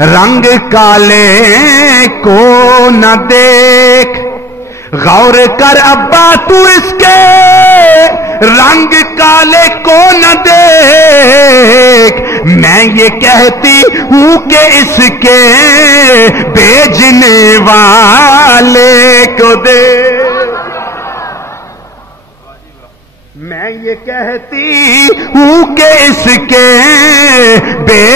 رنگ کالے کو نہ دیکھ. غور کر ابا تو اس کے رنگ کالے کو نہ دیکھ. میں یہ کہتی ہوں کہ اس کے بیچنے والے کو دے. میں یہ کہتی ہوں کہ اس کے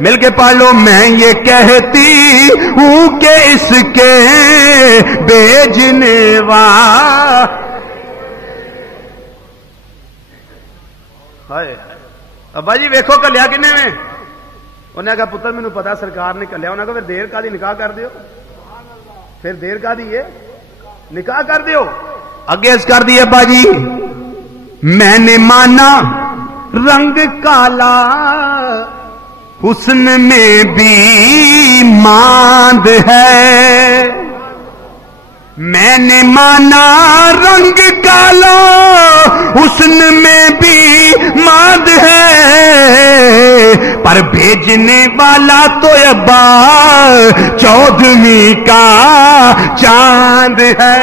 مل کے پڑھ لو. میں یہ کہتی ہوں کہ اس کے بیجنے وا. ہائے ابا جی ویکھو کلیا کنے میں؟ انہیں کہا پتر مینوں پتا سرکار نے کلیا. انہیں کہا پھر دیر کا دی نکاح کر دیو. پھر دیر کا دی نکاح کر دیو. اگے اس کر دی ابا جی میں نے مانا رنگ کالا حسن میں بھی ماند ہے. میں نے مانا رنگ کالا حسن میں بھی ماند ہے، پر بھیجنے والا تو ابا 14ویں کا چاند ہے.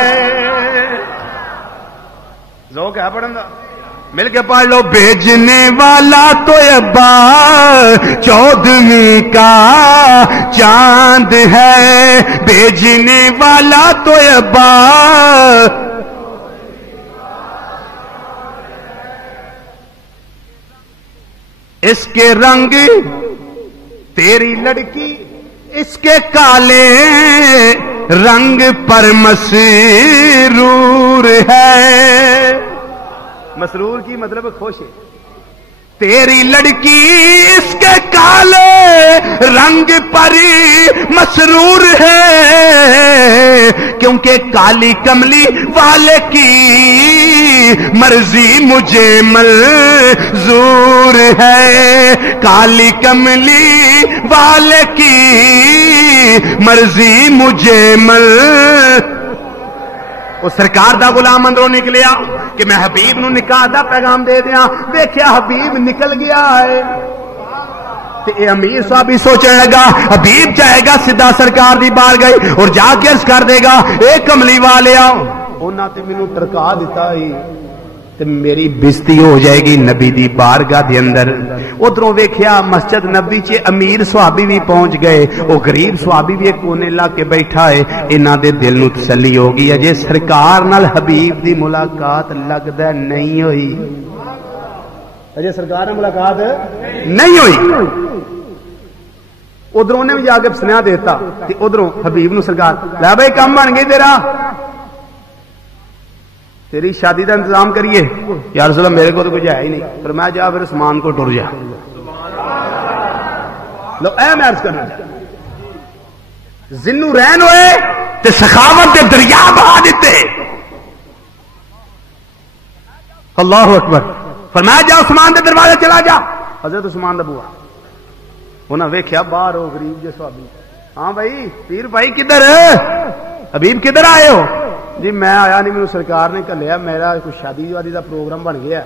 ذوق ہے پڑھن دا؟ مل کے پڑھ لو. بھیجنے والا تو ابا 14ویں کا چاند ہے، بھیجنے والا تو ابا. اس کے رنگ تیری لڑکی اس کے کالے رنگ پر مسرور ہے. مسرور کی مطلب خوش ہے. تیری لڑکی اس کے کالے رنگ پر مسرور ہے، کیونکہ کالی کملی والے کی مرضی مجھے منظور ہے. کالی کملی والے کی مرضی مجھے وہ سرکار دا غلام اندروں نکلیا کہ میں حبیب نو نکاح دا پیغام دے دیاں. دیکھیا حبیب نکل گیا ہے تے اے امیر صاحب ہی سوچنے لگا حبیب جائے گا سیدھا سرکار دی بار گئی اور جا کے عرض کر دے گا اے کملی والیا انہاں تے مینوں ترکا دیتا ہی تے میری بےزتی ہو جائے گی نبی دی بارگاہ دے اندر. ادھروں ویکھیا مسجد نبی چ امیر صحابی بھی پہنچ گئے، وہ غریب صحابی بھی ایک کونے لا کے بیٹھا ہے. انہاں دے دل نو تسلی ہو گئی اجے سرکار نال حبیب دی ملاقات لگدا نہیں ہوئی. اجے سرکار نال ملاقات نہیں ہوئی. ادھروں نے بھی جا کے سنیا دیتا تے ادھروں حبیب نو سرکار لے بھائی کم بن گئی تیرا، تیری شادی کا انتظام کریے. یا رسول اللہ میرے کو تو کچھ ہے ہی نہیں. پر میں جا پھر سامان کو ٹر جا. لو اے میں عرض کرنا زنو رہن ہوئے تے سخاوت دے دریا بہا دیتے. اللہ اکبر. فرمایا جا عثمان دے دروازے چلا جا. حضرت عثمان دا بوا انہاں ویکھیا باہر ہو غریب جے صحابی. ہاں بھائی پیر بھائی کدھر حبیب کدھر آئے ہو؟ جی میں آیا نہیں، میرے سرکار نے کلیا میرا کوئی شادی وادی کا پروگرام بن گیا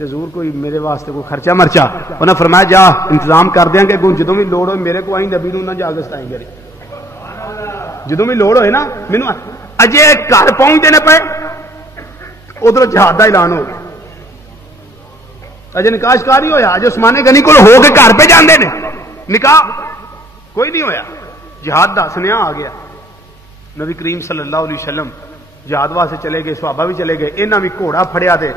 ضرور کوئی میرے واسطے کوئی خرچہ مرچا. انہیں فرمایا جا انتظام کر دیا کہ جدوں بھی لوڑ ہوئے میرے کو آئی نبی نو نہ جا کے ستائی کرے. جدوں بھی لوڑ ہوئے نا مینوں اجے گھر پہنچتے نے پے ادھر جہاد کا اعلان ہو گیا. اجے نکاح شکار نہیں ہویا. اجے عثمان غنی کول ہو کے گھر پہ جاندے نے نکاح کوئی نہیں ہویا. جہاد دا سنیا آ گیا. نبی کریم صلی اللہ علیہ وسلم جہاد واسطے چلے گئے، صحابہ بھی چلے گئے. انہاں بھی گھوڑا پھڑیا تے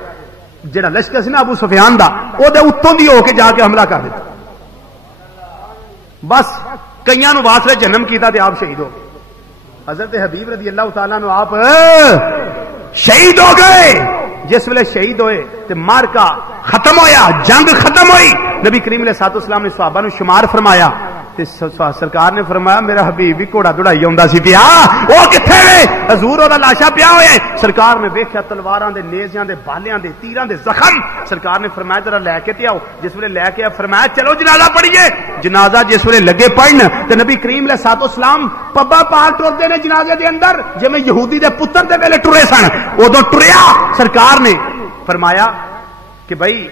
جڑا لشکر سی نا ابو سفیان دا او دے اتوں دی ہو کے جا کے حملہ کر دیتا. بس کئیاں نو واسطے جنم کیتا تے آپ شہید ہو گئے. حضرت حبیب رضی اللہ تعالیٰ عنہ آپ شہید ہو گئے. جس ویلے شہید ہوئے تے مارکا ختم ہویا، جنگ ختم ہوئی. نبی کریم علیہ الصلوۃ والسلام نے صحابہ نو شمار فرمایا تے سرکار نے فرمایا میرا حبیب بھی گھوڑا دوڑائی آوندا سی پیا، او کتھے وے؟ حضور دا لاشا پیا ہوئے. سرکار نے ویکھیا تلواراں دے نیزیاں دے بالیاں دے تیراں دے زخم. سرکار نے فرمایا ذرا لے کے تے آؤ. جس ویلے لے کے فرمایا چلو جنازہ پڑھیے. جنازہ جس ویلے لگے پڑھن تے نبی کریم علیہ الصلوۃ والسلام پبا پاک ٹردے نے جنازے دے اندر جویں یہودی دے پتر دے ویلے ٹرے سن. اودوں ٹریا. سرکار نے فرمایا کہ بھائی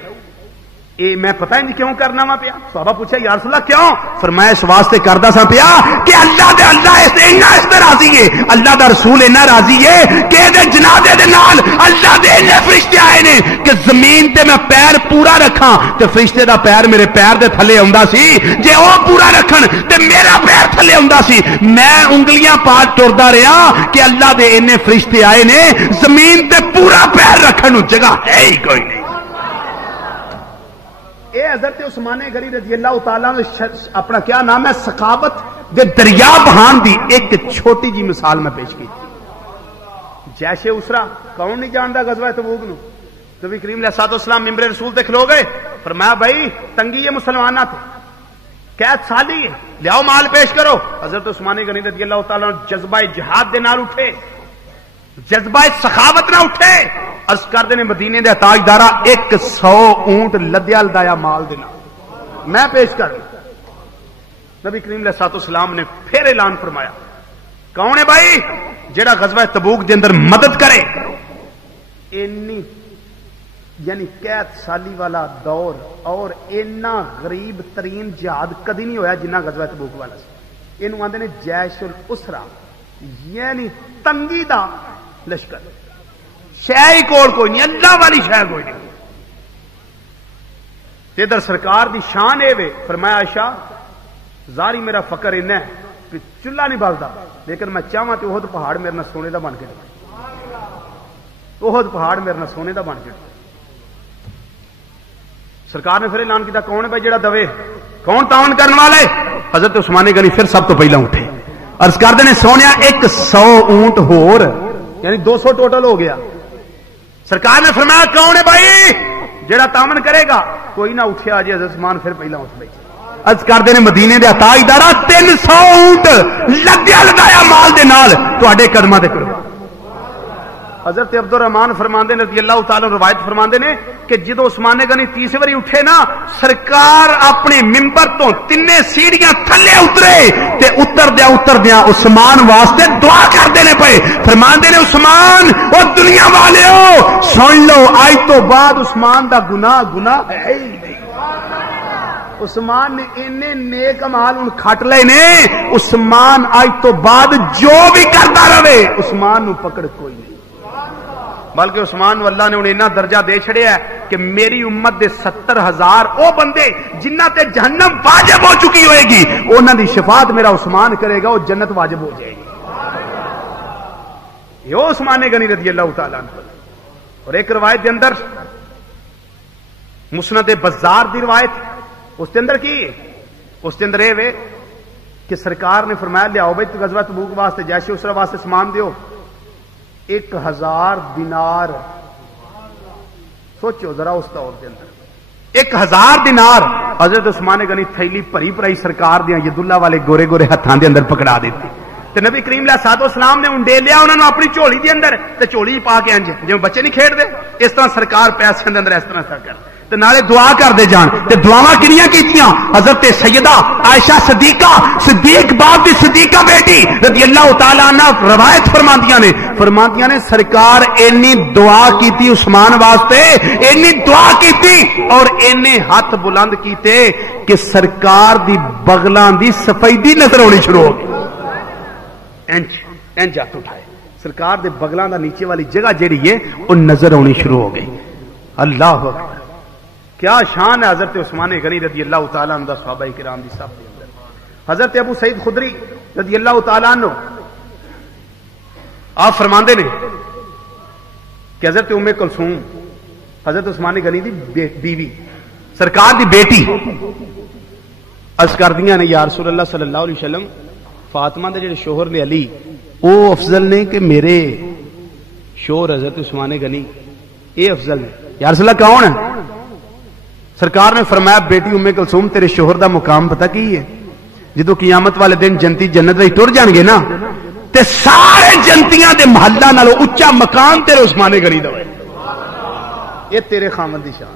اے میں پتہ نہیں کیوں کرنا وا پیا. صحابہ پوچھا یا رسول اللہ کیوں؟ فرمایا اس واسطے کردا سا پیا کہ اللہ دے اللہ اس تے راضی ہے، اللہ دا رسول اینا راضی ہے کہ دے جنازے دے نال اللہ دے نے فرشتے آئے نے کہ زمین تے میں پیر پورا رکھاں تے فرشتے دا پیر میرے پیر دے تھلے ہوندا سی. جے او پورا رکھن تے میرا پیر تھلے ہوندا سی. میں انگلیاں پا ٹردا رہیا کہ اللہ دے اینے فرشتے آئے نے زمین تے پورا پیر رکھن نو جگہ ہے ہی کوئی نہیں. اے حضرت عثمان غنی رضی اللہ تعالیٰ نے اپنا کیا نام ہے سخاوت دے دریا بہان دی ایک چھوٹی جی مثال میں پیش کی تھی. جیش اسرا کون نہیں جانتا غزوہ تبوک نو؟ نبی کریم علیہ الصلوۃ والسلام ممبر رسول تے کھلو گئے, فرمایا بھائی تنگی ہے مسلمانہ تے قید سالی ہے, لیاؤ مال پیش کرو. حضرت عثمان غنی رضی اللہ تعالیٰ جذبہ جہاد دے نال اٹھے, جذبہ سخاوت نہ اٹھے. عرض کردے نے مدینے دے تاجدارا 100 اونٹ لدیا لدایا مال دے نال میں پیش کر. نبی کریم علیہ الصلوۃ والسلام نے پھر اعلان فرمایا کون ہے بھائی جیڑا غزوہ تبوک دے اندر مدد کرے. اینی یعنی قید سالی والا دور اور اینا غریب ترین جہاد کدی نہیں ہویا جنہ غزوہ تبوک والا سی. اینو آندے نے جیش الاسرا یعنی تنگی دا لشکر. شے ہی کول کوئی نہیں, اللہ والی شے کوئی نہیں. ادھر سرکار دی شان اے وے, فرمایا عائشہ زاری میرا فقر اینا ہے کہ چولہا نہیں بلدا, لیکن میں چاہواں تے احد پہاڑ میرے نال سونے دا بن کے احد پہاڑ میرے نال سونے دا بن کے. سرکار نے پھر اعلان کیتا کون ہے بھائی جڑا دوے, کون تعاون کرنے والے؟ حضرت عثمان غنی پھر سب تو پہلا اٹھے. عرض کردے نے سونیا 100 اونٹ ہور یعنی 200 ٹوٹل ہو گیا. سرکار نے فرمایا کون ہے بھائی جڑا تعاون کرے گا؟ کوئی نہ اٹھیا جی. حضرت عثمان پھر پہلا اٹھ بیٹھے. عرض کردے نے مدینے دے تاجدارا 300 اونٹ لدیا لدایا مال دے نال تواڈے قدماں تے کرو. حضرت عبد الرحمان فرماندے نے رضی اللہ تعالی روایت فرماندے نے کہ جدو عثمان غنی تیسری باری اٹھے نا, سرکار اپنے ممبر تو 3 سیڑھیاں تھلے اترے تے اتر دیا عثمان واسطے دعا کردے نے پے. فرماندے نے عثمان او دنیا والےو سن لو اج تو بعد عثمان دا گناہ ہے ہی نہیں. عثمان نے اینے نیک امال ان کھٹ لے نے, عثمان اج تو بعد جو بھی کرتا رہے عثمان نو پکڑ کوئی نہیں. بلکہ عثمان اللہ نے انہیں اتنا درجہ دے چھڑیا ہے کہ میری امت دے 70,000 او بندے جنہ تے جہنم واجب ہو چکی ہوئے گی انہاں دی شفاعت میرا عثمان کرے گا, وہ جنت واجب ہو جائے گی. یہ عثمان غنی رضی اللہ تعالی عنہ. اور ایک روایت دے اندر مسند بزار دی روایت, اس کے اندر کی اس کے اندر اے کہ سرکار نے فرمایا لیاؤ بھائی غزوہ تبوک واسطے جیش اسرا واسطے سامان دیو. 1000 دینار. سوچو ذرا اس دور کے اندر 1000 دینار حضرت عثمان غنی تھیلی بھری بھرائی سرکار دیا یداللہ والے گورے گورے ہاتھاں دے اندر پکڑا دیتی. تے نبی کریم علیہ الصلوۃ والسلام نے انڈے لیا انہوں نے اپنی جھولی دے اندر تے جھولی پا کے انج جویں بچے نہیں کھیڈ دے اس طرح سرکار پیسے دے اندر اس طرح کر تے نالے دعا کر دے جان. تے دعاواں کنیاں کیتیاں؟ حضرت سیدہ عائشہ صدیقہ صدیق باپ دی صدیقہ بیٹی رضی اللہ تعالی عنہ روایت فرماندیاں نے سرکار اینی دعا کیتی عثمان واسطے, اینی دعا کیتی اور اینے ہاتھ بلند کیتے کہ سرکار دی بغلاں دی سفیدی نظر ہونی شروع ہو گئی. انج ہاتھ اٹھائے سرکار دے بغلاں دا نیچے والی جگہ جیڑی ہے وہ نظر ہونی شروع ہو گئی. اللہ اکبر, کیا شان ہے حضرت عثمان غنی رضی اللہ تعالیٰ عنہ صحابہ کرام دی صف دے اندر. حضرت ابو سعید خدری رضی اللہ تعالیٰ عنہ آپ فرماندے نے کہ حضرت ام کلثوم حضرت عثمان غنی دی بیوی سرکار دی بیٹی عرض کردیاں نے یا رسول اللہ صلی اللہ علیہ وسلم فاطمہ دے جڑے شوہر نے علی او افضل نے کہ میرے شوہر حضرت عثمان غنی اے افضل نے؟ یا رسول اللہ کون ہے؟ سرکار نے فرمایا بیٹی ام کلثوم تیرے شوہر دا مقام پتہ کی ہے؟ جدو قیامت والے دن جنتی جنت وچ ٹر جان گے نا تے سارے جنتیاں دے محلہ نالوں اونچا مقام تیرے عثمان غنی دا ہے. یہ تیرے خامد دی شان.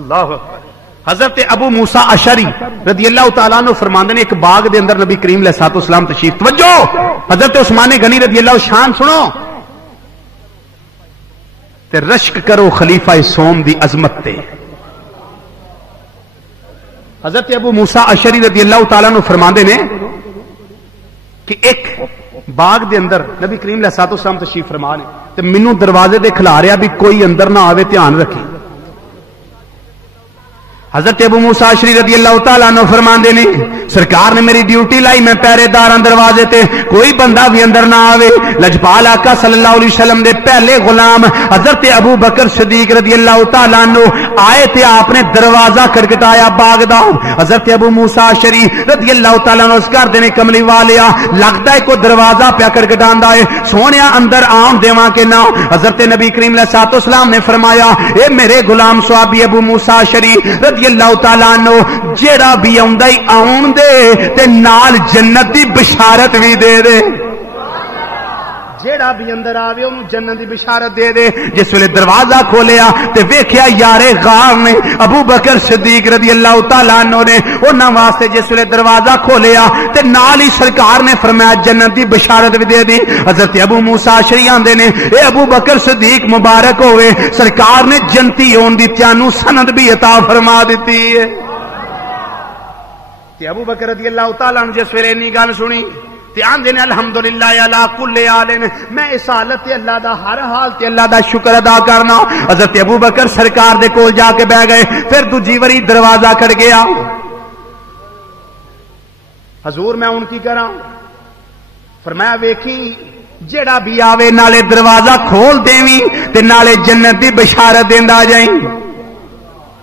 اللہ اکبر. حضرت ابو موسیٰ اشعری رضی اللہ تعالیٰ عنہ فرماندے نے ایک باغ دے اندر نبی کریم علیہ الصلوۃ والسلام تشریف. توجہ حضرت عثمان غنی رضی اللہ شان سنو تے رشک کرو خلیفہ سوم دی عظمت تے. حضرت ابو موسیٰ اشعری رضی اللہ تعالیٰ عنہ فرماندے نے کہ ایک باغ دے اندر نبی کریم علیہ الصلوۃ والسلام تشریف فرما نے تے مینوں دروازے دے کھلا رہا بھی کوئی اندر نہ آوے, دھیان رکھی. حضرت ابو موسیٰ اشعری رضی اللہ تعالیٰ عنہ فرماندے نے سرکار نے میری ڈیوٹی لائی میں پہرے دار دروازے تے کوئی بندہ بھی اندر نہ آوے. لجپال آقا صلی اللہ علیہ وسلم دے پہلے غلام حضرت ابو بکر صدیق رضی اللہ تعالیٰ عنہ آئے تے آپ نے دروازہ کھٹکھٹایا باغ دا. حضرت ابو موسیٰ اشعری رضی اللہ تعالیٰ عنہ اس کر دینے کملی والیا لگتا ہے کوئی دروازہ پیا کھٹکھٹاندا ہے سونیا اندر آن دیواں کہ نہ. حضرت نبی کریم علیہ الصلوۃ والسلام نے فرمایا اے میرے غلام صحابی ابو موسیٰ اشعری رضی اللہ تعالیٰ عنہ جیڑا بھی آندا ہی آن دے تے نال جنت دی بشارت بھی دے دے. جیڑا بھی اندر آوے انہوں جنت دی بشارت دے دے. جس ویلے دروازہ کھولیا تے ویکھیا یار غار نے ابو بکر صدیق رضی اللہ تعالیٰ عنہ نے انہاں واسطے جس ویلے دروازہ کھولیا تے نال ہی سرکار نے فرمایا جنت دی بشارت بھی دے دی. حضرت ابو موسیٰ اشعری آندے نے اے ابو بکر صدیق مبارک ہوئے سرکار نے جنتی ہون دی تانوں سند بھی عطا فرما دیتی ہے. تے ابو بکر رضی اللہ تعالیٰ عنہ جس ویلے انی گل سنی دھیان دینے الحمدللہ علی کل حال میں اس حالت تے اللہ دا ہر حال تے اللہ دا شکر ادا کرنا. حضرت ابو بکر سرکار دے کول جا کے بیٹھ گئے. پھر دوجی واری دروازہ کھڑ گیا. حضور میں ان کی کراں فرمایا ویکھی جیڑا بھی آوے نالے دروازہ کھول دیویں تے نالے جنت دی بشارت دیندا جائیں.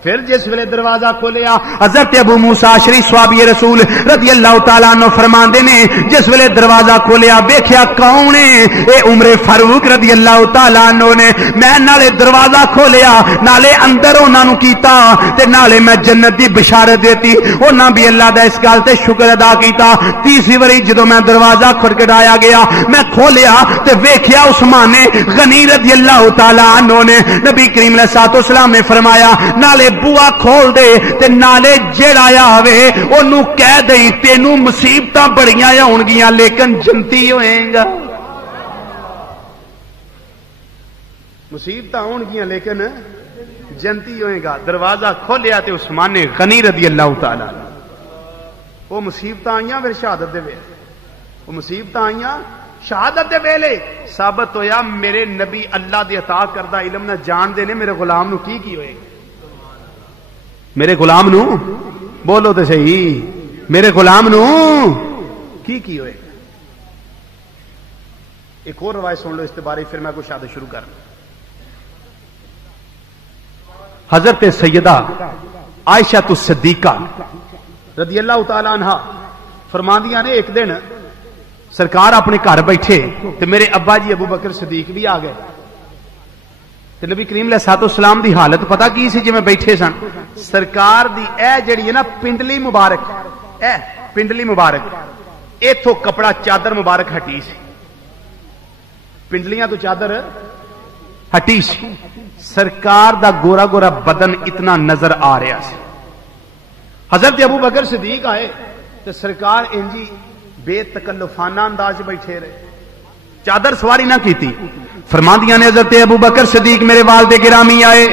پھر جس ویلے دروازہ کھولیا حضرت ابو موسیٰ اشعری صحابی رسول رضی اللہ تعالیٰ عنہ فرماندے نے جس ویلے دروازہ کھولیا ویکھیا کون ہے اے عمر فاروق رضی اللہ تعالیٰ عنہ نے. میں نالے دروازہ کھولیا نالے اندر انہاں نوں کیتا تے نالے میں جنت دی بشارت دیتی. انہاں بھی اللہ دا اس گل تے شکر ادا کیتا. تیسری واری جدوں میں دروازہ کھٹکھٹایا گیا میں کھولیا تے ویکھیا عثمان غنی رضی اللہ تعالیٰ عنہ نے. نبی کریم علیہ الصلوۃ والسلام نے فرمایا نالے بوا کھول دے تے نالے جیڑا آوے اونوں کہہ دئی تینوں مصیبتاں بڑیاں ہون گیاں لیکن جنتی ہوئیں گا. مصیبتاں ہون گیاں لیکن جنتی ہوئیں گا. دروازہ کھولیا تے عثمان غنی رضی اللہ تعالی وہ مصیبتاں آئیاں پھر شہادت دے ویلے وہ مصیبتاں آئیاں شہادت دے ویلے ثابت ہویا میرے نبی اللہ دے عطا کردہ علم نہ جان دے نے میرے غلام نو کی ہوئے گا. میرے غلام نو بولو تو صحیح میرے غلام نو کی ہوئے. ایک اور روایت سن لو اس کے بارے پھر میں کچھ شروع کرنا. حضرت سیدہ عائشہ الصدیقہ رضی اللہ تعالی عنہا فرماندیاں نے ایک دن سرکار اپنے گھر بیٹھے تو میرے ابا جی ابو بکر صدیق بھی آ گئے. نبی کریم علیہ الصلوۃ والسلام دی حالت پتہ کی سی جے بیٹھے سن. سرکار دی اے جڑی ہے نا پنڈلی مبارک اے پنڈلی مبارک ایتھوں کپڑا چادر مبارک ہٹی سی. پنڈلیاں تو چادر ہٹی سی. سرکار دا گورا گورا بدن اتنا نظر آ رہا سی. حضرت ابو بکر صدیق آئے تو سرکار انجی بے تکلفانہ انداز بیٹھے رہے چادر سواری نہ کیتی. فرماندیاں نے حضرت ابو بکر صدیق میرے والد گرامی آئے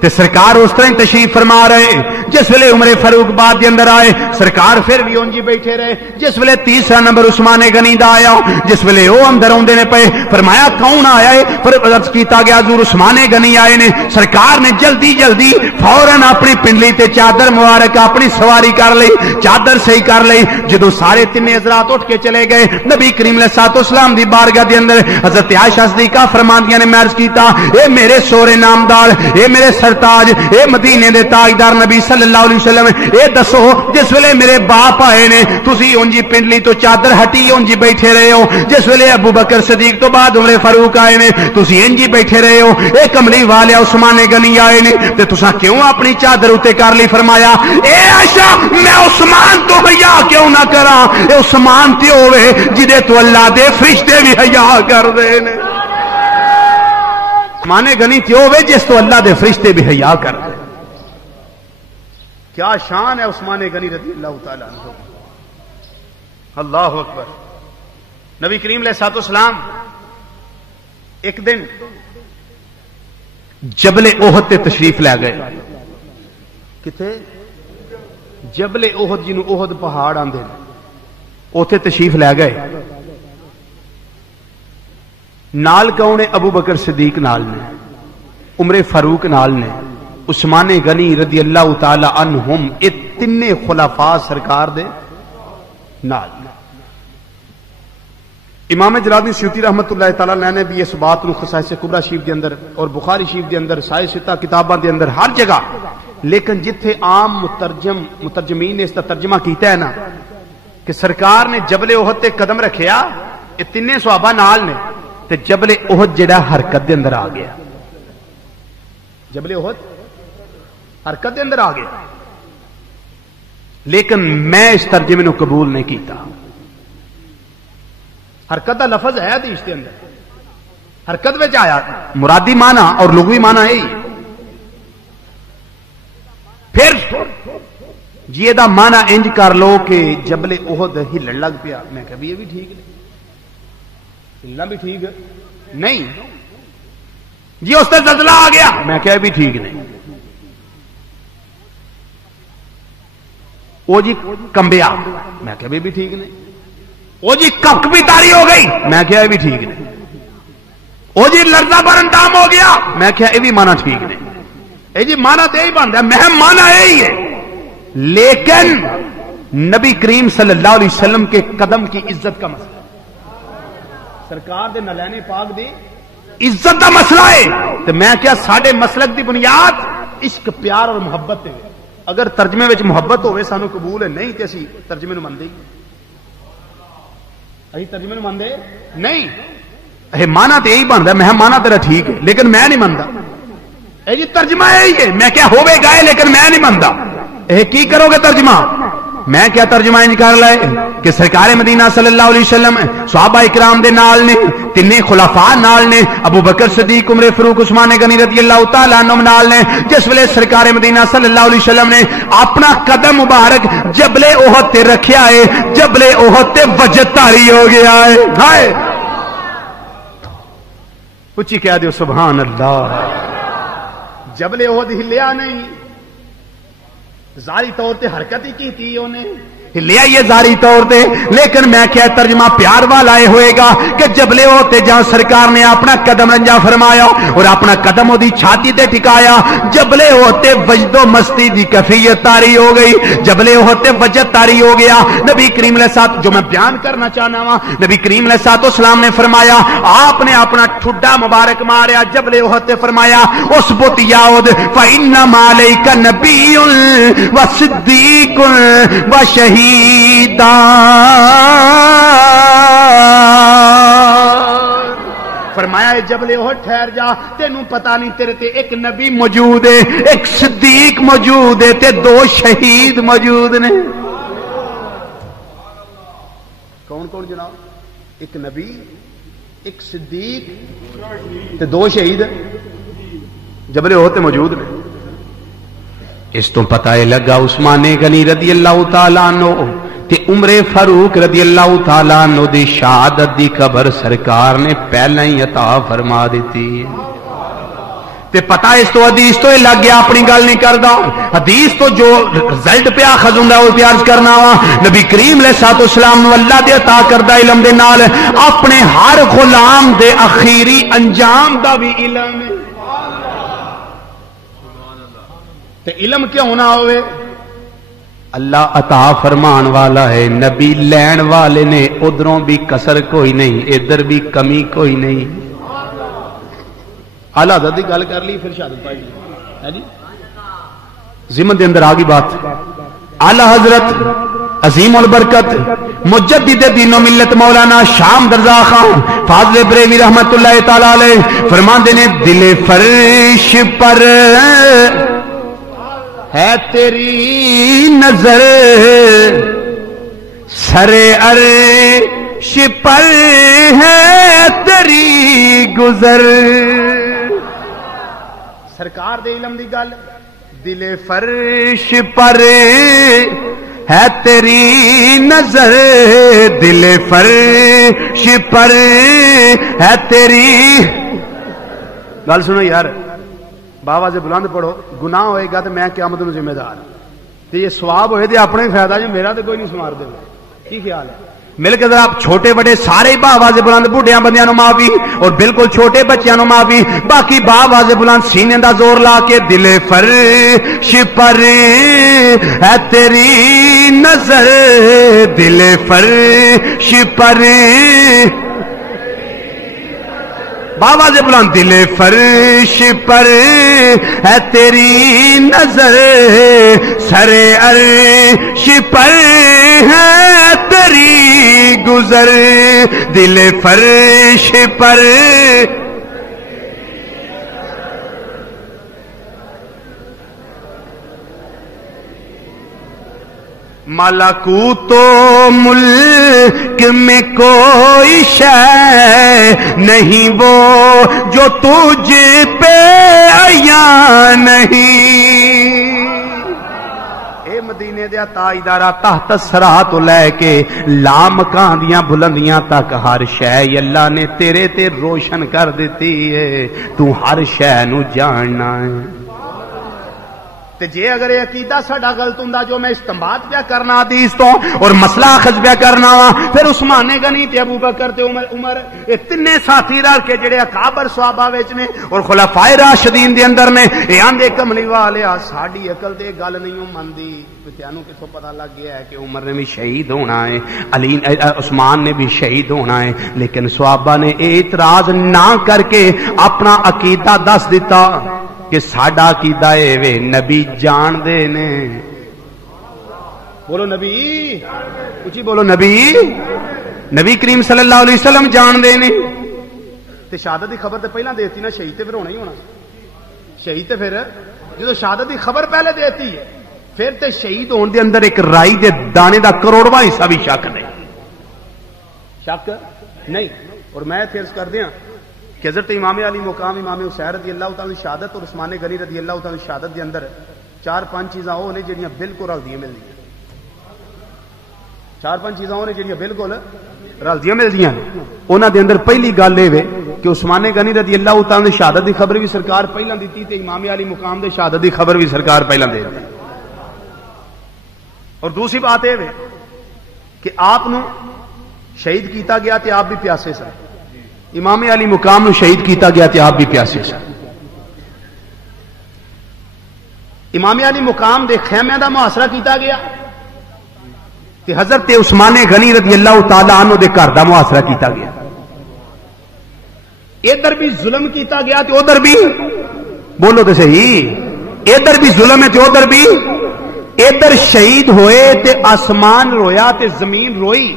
تے سرکار اس طرح تشریف فرما رہے. جس ویلے عمر فاروق بعد کے اندر آئے سرکار پھر بھی اونجی بیٹھے رہے. جس ویلے تیسرا نمبر عثمان غنی دا آیا جس ویلے وہ اندر آندے نے پے فرمایا کون آیا ہے پھر عرض کیتا گیا حضور عثمان غنی آئے نے. سرکار نے جلدی جلدی فوراً اپنی پنڈلی تے چادر مبارک اپنی سواری کر لئی چادر صحیح کر لئی. جدوں سارے تین حضرات اٹھ کے چلے گئے نبی کریم علیہ الصلوۃ والسلام دی بارگاہ دے اندر حضرت عائشہ صدیقہ فرماندیاں نے میں عرض کیتا اے میرے سورے نامدار اے میرے سرتاج اے مدینے دے تاجدار نبی صلی اللہ علیہ وسلم اے دسو جس ویلے میرے باپ آئے نے تسی اونجی پنڈلی تو چادر ہٹی اونجی بیٹھے رہے ہو. جس ویلے ابو بکر صدیق تو بعد عمر فاروق آئے نے تسی انجی بیٹھے رہے ہو. اے کملی والے عثمان غنی آئے نے تے تساں کیوں اپنی چادر اوتے کر لی. فرمایا اے عائشہ میں عثمان تو حیا کیوں نہ کراں اے عثمان تے ہوے جدے تو اللہ دے فرشتے بھی حیا کر دے نے. عثمان غنی تے ہوے جس تو اللہ دے فرشتے بھی حیا کر دے. کیا شان ہے عثمان غنی رضی اللہ تعالی عنہ. اللہ اکبر. نبی کریم علیہ الصلوۃ والسلام ایک دن جبل احد تے تشریف لے گئے. کتے جبل احد جنوں احد پہاڑ آندے اوتھے تشریف لے گئے. نال کون ہے ابو بکر صدیق نال نے عمر فاروق نال نے عثمان غنی رضی اللہ تعالی عنہم یہ تین خلفاء سرکار دے نال. امام جلال سیوطی رحمت اللہ تعالی علیہ نے بھی اس بات نو خصائص کبریٰ شریف دے اندر اور بخاری شریف دے اندر سائے ستہ کتاباں دے اندر ہر جگہ، لیکن جتھے عام مترجمین نے اس کا ترجمہ کیتا ہے نا کہ سرکار نے جبل احد تے قدم رکھیا، یہ تینے صحابہ نال نے تے جبل احد جڑا حرکت دے اندر آ گیا. جبل احد حرکت دے اندر آ گیا، لیکن میں اس ترجمے نو قبول نہیں کیتا. حرکت دا لفظ ہے حدیث کے اندر، حرکت وچ آیا، مرادی معنی اور لغوی معنی یہی. پھر جی دا معنی انج کر لو کہ جبل احد ہلن لگ پیا، میں کہا بھی یہ بھی ٹھیک نہیں، ہلنا بھی ٹھیک نہیں. جی اس تے زلزلہ آ گیا، میں کہا بھی ٹھیک نہیں. وہ جی کمبیا، میں کہا بھی ٹھیک نہیں. وہ جی کپ بھی تاری ہو گئی، میں کہا یہ بھی ٹھیک نہیں. وہ جی لرزہ برانتام ہو گیا، میں کہا یہ بھی مانا ٹھیک نہیں. اے جی مانا تو یہی بنتا ہے، میں مانا یہی ہے، لیکن نبی کریم صلی اللہ علیہ وسلم کے قدم کی عزت کا مسئلہ، سرکار دے نلین پاک دی عزت کا مسئلہ ہے. تو میں کیا ساڈے مسلک دی بنیاد عشق پیار اور محبت ہے. اگر ترجمے وچ محبت ہوئے سانو قبول ہے، نہیں تے اسی ترجمے نو مندے ترجمے نو مندے نہیں. اے مانا تو یہی بنتا ہے، میں مانا تیرا ٹھیک ہے لیکن میں نہیں منتا. اے جی ترجمہ یہی ہے، میں کیا ہوے گا لیکن میں نہیں منتا. اے کی کرو گے ترجمہ؟ میں کیا ترجمہ انج کر لائے کہ سرکار مدینہ صلی اللہ علیہ وسلم صحابہ اکرام دے نال نے، تین خلفاء نال نے، ابو بکر صدیق، عمر فاروق، عثمان غنی رضی اللہ تعالی عنہم نال نے. جس ویلے سرکار مدینہ صلی اللہ علیہ وسلم نے اپنا قدم مبارک جبل احد تے رکھیا ہے، جبل احد تے وجد طاری ہو گیا ہے. ہائے اچھی کہہ دیو سبحان اللہ. جبل احد ہلیا نہیں، ظاہری طور تے حرکت ہی کی تھی انہیں، لیا یہ ظاہری طور تے، لیکن میں کیا ترجمہ پیار والا یہ ہوئے گا کہ جبل احد تے جہاں سرکار نے اپنا قدم رنجا فرمایا اور اپنا قدم دی چھاتی تے ٹھکایا، جبل احد تے وجد و مستی دی کیفیت طاری ہو گئی، جبل احد تے وجد طاری ہو گیا. نبی کریم علیہ السلام، جو میں بیان کرنا چاہنا وا، نبی کریم علیہ السلام نے فرمایا، آپ نے اپنا ٹھڈا مبارک ماریا جبل احد تے، فرمایا اس بت یاود فإنما علیک نبی و صدیق و شہید. فرمایا جبل احد ٹھہر جا، تینوں پتہ نہیں تیرے تے ایک نبی موجود ہے، ایک صدیق موجود ہے تے دو شہید موجود نے. کون کون جناب؟ ایک نبی، ایک صدیق تے دو شہید جبل احد تے موجود نے. اس تو پتہ لگا عثمان غنی رضی اللہ تعالی عنہ تے عمر فاروق رضی اللہ تعالی عنہ دی شہادت دی خبر سرکار نے پہلے ہی عطا فرما دیتی. تے پتہ اس تو حدیث تو لگ گیا، اپنی گل نہیں کردا، حدیث تو جو رزلٹ پہ اخذ ہوندا وہ پیار کرنا وا. نبی کریم علیہ الصلوۃ والسلام اللہ دے عطا کردہ علم دے نال اپنے ہر غلام دے اخیری انجام دا بھی علم ہے. تے علم کیوں نہ ہوئے؟ اللہ عطا فرمان والا ہے، نبی لین والے نے، ادھروں بھی کسر کوئی نہیں، ادھر بھی کمی کوئی نہیں. اعلی حضرت کی گل کر لی پھر شہادت پائی ہے جی ضمن دے اندر آگی بات. اعلی حضرت عظیم البرکت مجدد دین و ملت مولانا شام درزا خان فاضل بریلوی رحمت اللہ تعالی علیہ فرماندے نے، دل فرش پر ہے تیری نظر، سر عرش پر ہے تیری گزر. سرکار دے علم دی گل، دل فرش پر ہے تیری نظر، دل فرش پر ہے تیری. گل سنو یار، بابا سے بلند پڑھو، گناہ ہوئے گا تو میں قیامت میں ذمہ دار. تو یہ ثواب ہوئے تو اپنے فائدہ جو میرا تو کوئی نہیں سمار دے. کی خیال ہے؟ مل کے ذرا چھوٹے بڑے سارے با آواز بلند بوڑھیاں بندیاں نو معافی اور بالکل چھوٹے بچیاں نو معافی باقی با آواز بلند سینے دا زور لا کے دل فرش پر ہے تیری نظر دل فرش پر بابا سے بلند دل فرش پر ہے تیری نظر سر عرش پر ہے تیری گزر دل فرش پر ملکوت و ملک میں کوئی شے نہیں وہ جو تجھ پہ عیاں نہیں اے مدینے دیا تاجدارا تحت الثری تو لے کے لامکاں دیاں بلندیاں تک ہر شے اللہ نے تیرے تے روشن کر دیتی ہے تو ہر شے نو جاننا ہے تے جے اگر یہ عقیدہ ساڈا غلط ہوندا جو میں استنباط پیا کرنا حدیث تو اور مسئلہ اخذ پیا کرنا وا پھر عثمان غنی تے ابو بکر تے عمر یہ تینے ساتھی رل کے جڑے اکابر صحابہ وچ نے اور خلفائے راشدین دے اندر نے اے آندے کملی والے ساڈی عقل تے گل نہیں مندی تینوں کتھوں پتہ لگ گیا ہے کہ عمر نے بھی شہید ہونا ہے علی عثمان نے بھی شہید ہونا ہے لیکن صحابہ نے اعتراض نہ کر کے اپنا عقیدہ دس دیتا کہ ساڈا عقیدہ اے وے نبی جان دے نے بولو نبی اچھی بولو نبی کریم صلی اللہ علیہ وسلم جان دے نے تے شہادت دی خبر تے پہلا دیتی نا شہید تے پھر ہونا ہی ہونا شہید تے پھر جدو شہادت دی خبر پہلے دیتی ہے پھر تے شہید ہون دے اندر ایک رائی دے دانے دا کروڑواں حصہ بھی شک نہیں اور میں عرض کر دیاں کہ حضرت امام علی مقام امام حسین رضی اللہ تعالی شہادت اور عثمان غنی رضی اللہ تعالی شہادت دے اندر 4-5 چیزاں وہ نے جڑیاں بالکل رلدیاں ملدیاں 4-5 چیزاں وہ نے جڑیاں بالکل رلدیاں ملدیاں انہاں دے اندر پہلی گل اے وے کہ عثمان غنی رضی اللہ تعالی شہادت دی خبر بھی سرکار پہلاں دتی تے امام علی مقام دے شہادت دی خبر بھی سرکار پہلاں دے دتی اور دوسری بات اے وے کہ آپ نو شہید کیتا گیا تے آپ بھی پیاسے سن امام علی مقام نو شہید کیتا گیا تے آپ بھی پیاسے سن امام علی مقام دے خیمے دا محاصرہ کیتا گیا تے حضرت عثمان غنی رضی اللہ تعالی عنہ دے گھر دا محاصرہ کیتا گیا ادھر بھی ظلم کیتا گیا تے ادھر بھی بولو تے صحیح ادھر بھی ظلم ہے تے ادھر بھی ادھر شہید ہوئے تے آسمان رویا تے زمین روئی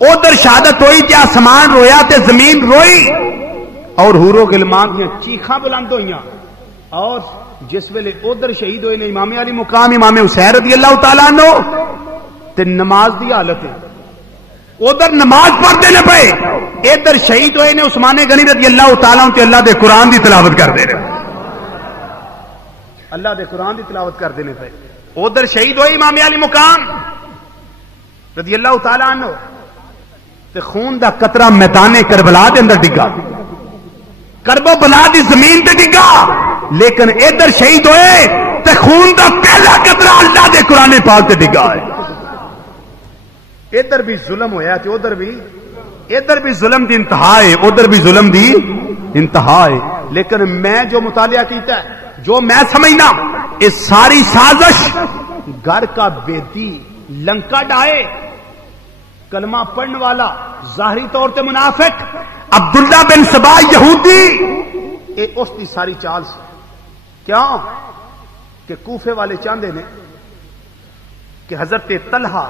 ادھر شہادت ہوئی تے آسمان رویا تے زمین روئی اور حورو غلمان دی چیخاں بلند ہوئیاں اور جس ویلے ادھر شہید ہوئے نے امام علی مقام امام حسین رضی اللہ تعالیٰ عنہ تے نماز دی حالت ہے ادھر نماز پڑھتے نے پے ادھر شہید ہوئے نے عثمان غنی رضی اللہ تعالیٰ عنہ تے اللہ دے قرآن دی تلاوت کر دے رہے اللہ دے قرآن دی تلاوت کر دینے پے ادھر شہید ہوئے امام علی مقام رضی اللہ تعالیٰ عنہ تے خون دا قطرہ میدان کربلا دے اندر ڈگا کربو بلا دی زمین تے ڈگا لیکن ادھر شہید ہوئے تے خون دا پہلا قطرہ اللہ دے قرآن پاک تے ڈگا ہے ادھر بھی ظلم ہویا تے ادھر بھی ظلم دی انتہا ہے ادھر بھی ظلم دی انتہا ہے لیکن میں جو مطالعہ کیتا ہے جو میں سمجھنا اس ساری سازش گھر کا بیدی لنکا ڈائے کلمہ پڑھنے والا ظاہری طور تے منافق عبداللہ بن سبا یہودی اے اس دی ساری چال سے کیا کہ کوفے والے چاہتے نے کہ حضرت طلحہ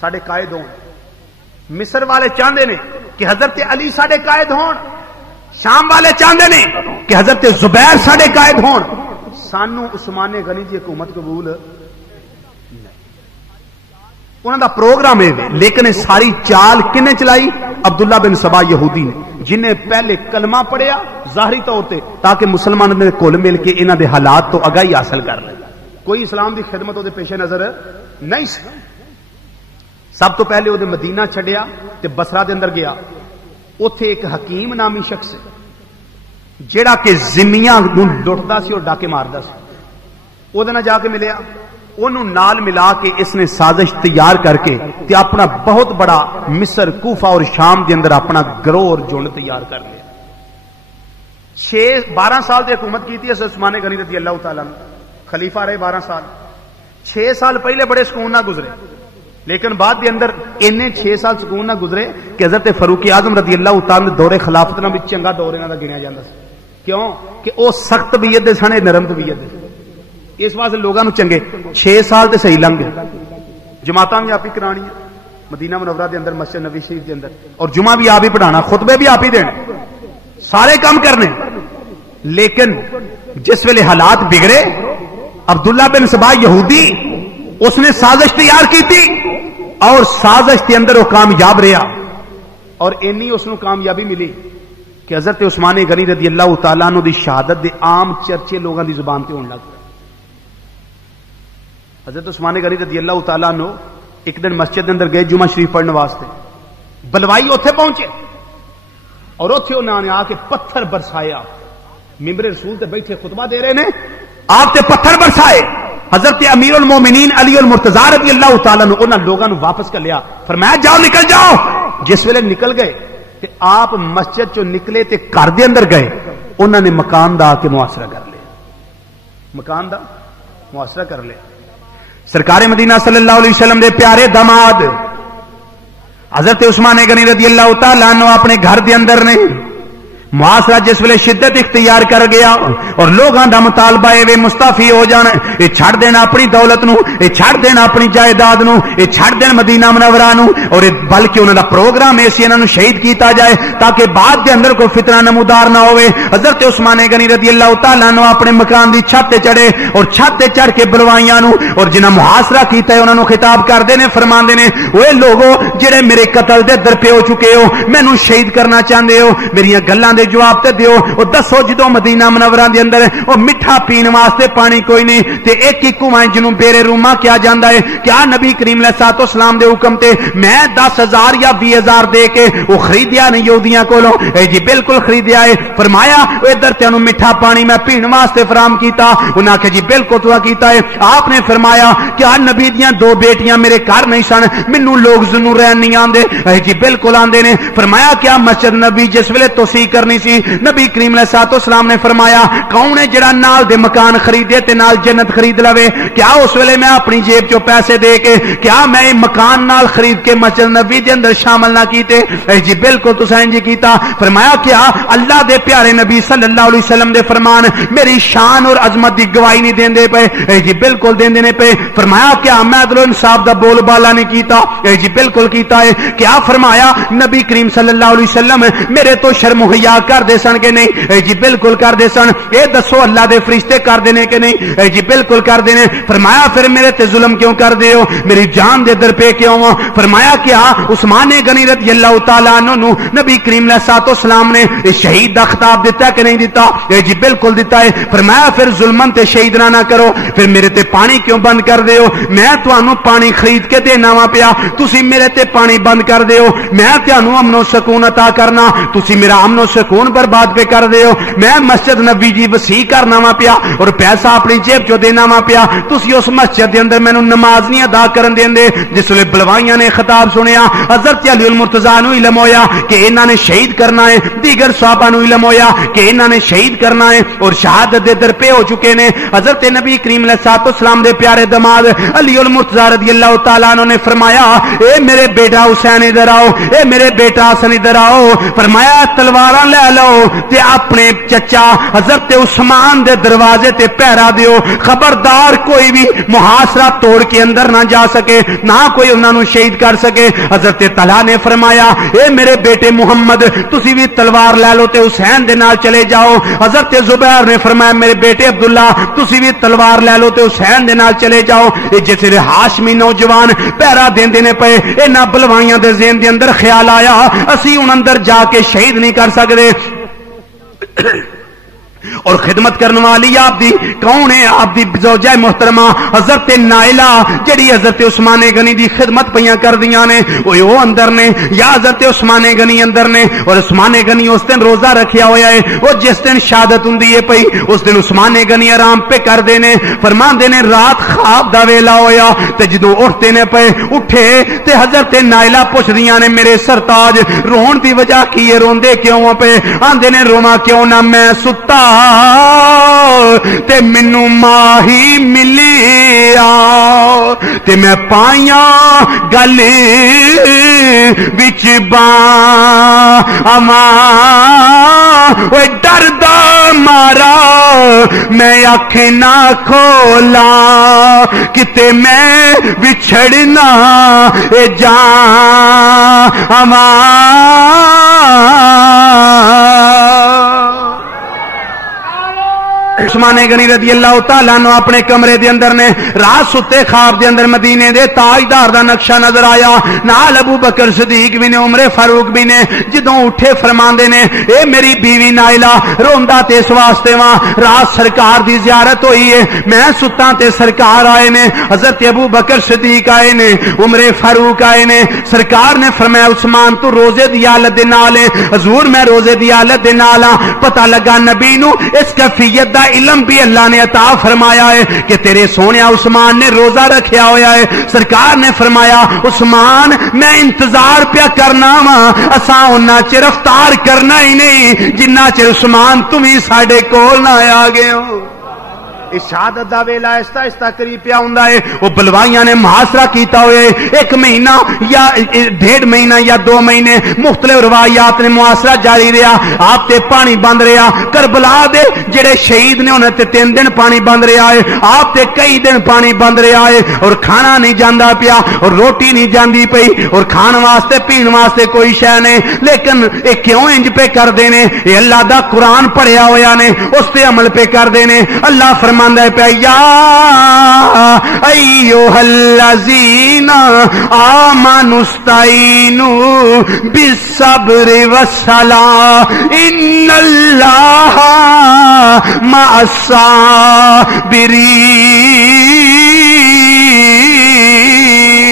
ساڈے قائد ہون مصر والے چاہتے نے کہ حضرت علی ساڈے قائد ہون شام والے چاہتے نے کہ حضرت زبیر ساڈے قائد ہون سانو عثمان غنی دی حکومت قبول انہوں دا پروگرام ہے لیکن ساری چال کنے چلائی عبداللہ بن سبا یہودی نے جنہیں پہلے کلمہ پڑھیا ظاہری طور تے تاکہ مسلمان نے کل مل کے انہاں دے حالات تو آگاہی حاصل کر لے کوئی اسلام دی خدمت دے پیش نظر نہیں سی سب تو پہلے وہ مدینہ چھڈیا تے بصرہ دے اندر گیا اوتھے ایک حکیم نامی شخص جیڑا کہ زمیاں نوں لٹدا سی اور ڈاکے ماردا سی او دے نال جا کے ملیا انہوں نال ملا کے اس نے سازش تیار کر کے تے اپنا بہت بڑا مصر کوفہ اور شام دے اندر اپنا گروہ اور جھنڈ تیار کر لیا. 12 سال دی حکومت کی تھی عثمان غنی رضی اللہ تعالیٰ خلیفہ رہے 12 سال. 6 سال پہلے بڑے سکون نہ گزرے, لیکن بعد دے اندر انہیں 6 سال سکون نہ گزرے کہ حضرت فاروق اعظم رضی اللہ تعالیٰ دور خلافت نہ بھی چنگا دور انہاں دا گنیا جاندا سی. کیوں کہ وہ سخت طبیعت دے سن, نرم طبیعت دے. اس واسطے لوگاں نو چنگے 6 سال تے صحیح لنگ گئے. جماعتاں بھی آپ ہی کرانی ہیں مدینہ منورہ دے اندر, مسجد نبی شریف دے اندر, اور جمعہ بھی آپ ہی پڑھانا, خطبے بھی آپ ہی دینے, سارے کام کرنے. لیکن جس ویلے حالات بگڑے, عبداللہ بن سبا یہودی اس نے سازش تیار کی تھی اور سازش کے اندر وہ کامیاب رہا, اور اینی اس نو کامیابی ملی کہ حضرت عثمان غنی رضی اللہ تعالیٰ عنہ دی شہادت دے عام چرچے لوگاں دی زبان تے ہون لگ پے. حضرت عثمان غنی رضی اللہ تعالیٰ عنہ ایک دن مسجد دے اندر گئے جمعہ شریف پڑھنے واسطے, بلوائی اوتھے پہنچے اور اوتھے انہاں نے آ کے پتھر برسایا. ممبر رسول تے بیٹھے خطبہ دے رہے نے, آپ تے پتھر برسائے. حضرت امیر المومنین علی المرتضی رضی اللہ تعالیٰ عنہ انہاں لوگاں نو واپس کر لیا, فرمایا جاؤ نکل جاؤ. جس ویلے نکل گئے تے آپ مسجد چوں نکلے تے گھر دے اندر گئے, انہاں نے مکان دا کے محاصرہ کر لیا. مکان دا محاصرہ کر لیا. سرکار مدینہ صلی اللہ علیہ وسلم دے پیارے داماد حضرت عثمان غنی رضی اللہ تعالیٰ عنہ اپنے گھر دے اندر نے معاشرہ جس ویلے شدت اختیار کر گیا اور لوگاں دا مطالبہ اے مستعفی ہو جان, اے چھڑ دینا اپنی دولت نو, اے چھڑ دینا اپنی جائیداد نو, اے چھڑ دین مدینہ منورہ نو, اور بلکہ انہاں دا پروگرام ایسی انہاں نو شہید کیتا جائے تاکہ بعد دے اندر کوئی فتنہ نمودار نہ ہوئے. حضرت عثمان غنی رضی اللہ تعالیٰ عنہ اپنے مکان دی چھت تے چڑھے اور چھت تے چڑھ کے بلوائیاں نو اور جنہاں محاصرہ کیتا ہے انہاں نو خطاب کردے نے, فرماندے نے اوے لوگو جڑے میرے قتل دے در پے ہو چکے ہو, مینوں شہید کرنا چاہندے ہو, میریاں گلاں جواب تے دیو. او دسو جدوں مدینہ منورہ دے اندر او میٹھا پین واسطے پانی کوئی نہیں تے ایک ہی کنواں جنوں بیرے روما کیا جاندا ہے, کیا نبی کریم علیہ الصلوۃ والسلام دے حکم تے میں 10,000 یا 20,000 دے کے او خریدیا نہیں یہودیاں کولوں؟ اے جی بالکل خریدیا ہے. فرمایا ادھر تینوں میٹھا پانی میں پین واسطے فراہم کیتا؟ انہاں کہ جی بالکل تو کیتا ہے. آپ نے فرمایا کیا نبی دیاں 2 بیٹیاں میرے گھر نہیں سن, مینوں لوگ ضرور رہن نہیں آندے؟ اے جی بالکل آندے نے. فرمایا کیا مسجد نبی جس ویلے توسیع کرنی سی نبی کریم علیہ الصلوۃ والسلام نے فرمایا کون ہے جڑا نال دے مکان خریدے تے نال جنت خرید لوے؟ کیا اس ویلے میں اپنی جیب چوں پیسے دے کے کیا میں مکان نال خرید کے مسجد نبی دے اندر شامل نہ کیتے؟ اے جی بالکل تساں انج کیتا. فرمایا کیا اللہ دے پیارے نبی صلی اللہ علیہ وسلم دے فرمان میری شان اور عظمت دی گواہی نہیں دیندے پے؟ اے جی بالکل دیندے نے پے. فرمایا کیا میں عدل و انصاف دا بول بالا نہیں کیتا؟ اے جی بالکل کیتا ہے. کیا فرمایا نبی کریم صلی اللہ علیہ وسلم میرے تو شرم و حیا کر دے سن کہ نہیں؟ اے جی بالکل کر دے سن. اے دسو اللہ دے فرشتے کر دینے کہ نہیں؟ اے جی بالکل کر دینے. فرمایا پھر میرے تے ظلم کیوں کر دے ہو, میری جان دے در پہ کیوں ہو؟ فرمایا کیا عثمان غنی رضی اللہ تعالیٰ عنہ نو نبی کریم علیہ الصلوۃ والسلام نے شہید دا خطاب دیتا کہ نہیں دیتا؟ اے جی بالکل دیتا ہے. فرمایا پھر ظلمن تے شہید نہ کرو, پھر میرے تے پانی کیوں بند کر دے ہو؟ میں تانوں پانی خرید کے دینا وا پیا, تسی میرے تے پانی بند کر دے ہو. میں تانوں امن و سکون عطا کرنا, تسی میرا امن و سکون برباد پہ کر دے ہو. میں مسجد نبی جی وسیع کرنا وا پیا اور پیسہ اپنی جیب چوں دینا وا پیا, تسی اس مسجد دے اندر مینوں نماز نہیں ادا کرن دیندے. جس ویلے بلوائیاں نے خطاب سنیا حضرت علی المرتضیٰ نو علم ہویا کہ انہاں نے شہید کرنا ہے, دیگر صحابہ نو علم ہویا کہ انہاں نے شہید کرنا ہے اور شہادت دے در پہ ہو چکے نے. حضرت نبی کریم علیہ الصلوۃ والسلام دے پیارے داماد علی المرتضیٰ رضی اللہ تعالیٰ عنہ نے فرمایا اے میرے بیٹا حسین ادھر آؤ, اے میرے بیٹا حسن ادھر آؤ. فرمایا تلواراں لے لو تے اپنے چچا حضرت عثمان دے دروازے تے پہرا دیو, خبردار کوئی بھی محاصرہ توڑ کے اندر نہ جا سکے, نہ کوئی انہاں نو شہید کر سکے. حضرت طلحہ نے فرمایا اے میرے بیٹے محمد تسی بھی تلوار لے لو تے حسین دے نال چلے جاؤ. حضرت زبیر نے فرمایا میرے بیٹے عبداللہ تسی بھی تلوار لے لو تے حسین دے نال چلے جاؤ. جس ویلے ہاشمی نوجوان پہرا دیندے نے پے, انہاں بلوائیاں دے ذہن دے اندر خیال آیا اسی ہن اندر جا کے شہید نہیں کر سکدے. اور خدمت کرنے والی آپ دی کون ہے؟ آپ دی زوجہ محترمہ حضرت نائلہ جڑی حضرت عثمان غنی دی خدمت پیاں کر دیاں نے، وہ اندر نے یا حضرت عثمان غنی اندر نے؟ اور عثمان غنی اس دن روزہ رکھیا ہویا ہے، وہ جس دن شہادت ہوندی ہے پئی اس دن عثمان غنی آرام پہ کر دے نے، فرماندے نے رات خواب دا ویلا ہویا تے جدوں اٹھتے نے پے اٹھے تے حضرت نائلہ پوچھ دیاں نے میرے سرتاج رون دی وجہ کی ہے، روندے کیوں پے؟ آندے نے رواں کیوں نہ، میں ستا تے مینوں ماہی ملیا تے میں پائیاں گلے وچ باواں اوے ڈردا مارا میں اکھ نہ کھولا کتے میں بچھڑنا اے جاواں۔ عثمان غنی رضی اللہ تعالیٰ عنہ اپنے کمرے دے اندر نے رات ستے خواب دے اندر مدینے دے تاجدار دا نقشہ نظر آیا، نال ابو بکر صدیق بھی نے، عمر فاروق بھی نے، جدوں اٹھے فرماندے نے اے میری بیوی نائلہ روندا تے اس واسطے واں رات سرکار دی زیارت ہوئی ہے، میں ستا تے سرکار آئے نے، حضرت ابو بکر صدیق آئے نے، عمر فاروق آئے نے، سرکار نے فرمایا عثمان تو روزے دی حالت دے نال ہے؟ حضور میں روزے دی حالت دے نال ہاں۔ پتہ لگا نبی نو اس کیفیت دا علم بھی اللہ نے عطا فرمایا ہے کہ تیرے سونے عثمان نے روزہ رکھیا ہویا ہے۔ سرکار نے فرمایا عثمان میں انتظار پیا کرنا وا، اساں اُنہاں چر افطار کرنا ہی نہیں جنہ چر عثمان تم ہی ساڈے کول نہ آ گئے ہو۔ اس شہادت دا ویلا آہستہ آہستہ قریب پیا ہوندا ہے، وہ بلوائیاں نے محاصرہ کیتا ہوئے ایک مہینہ یا 1.5 مہینہ یا 2 مہینے مختلف روایات نے محاصرہ جاری رہا، آپ تے پانی بند رہا، کربلا دے جڑے شہید نے انہاں تے 3 دن پانی بند رہا ہے، آپ تے کئی دن پانی بند رہا ہے، اور کھانا نہیں جاندا پیا اور روٹی نہیں جاندی پئی اور کھان واسطے پین واسطے کوئی شے نہیں، لیکن اے کیوں انج پہ کر دے نے؟ اے اللہ دا قرآن پڑھیا ہویا نے اس تے عمل پہ کر دے نے۔ اللہ فرماندا ہے پہ یا ایھا الذین آمنوا استعینوا بالصبر والصلاۃ ان اللہ مع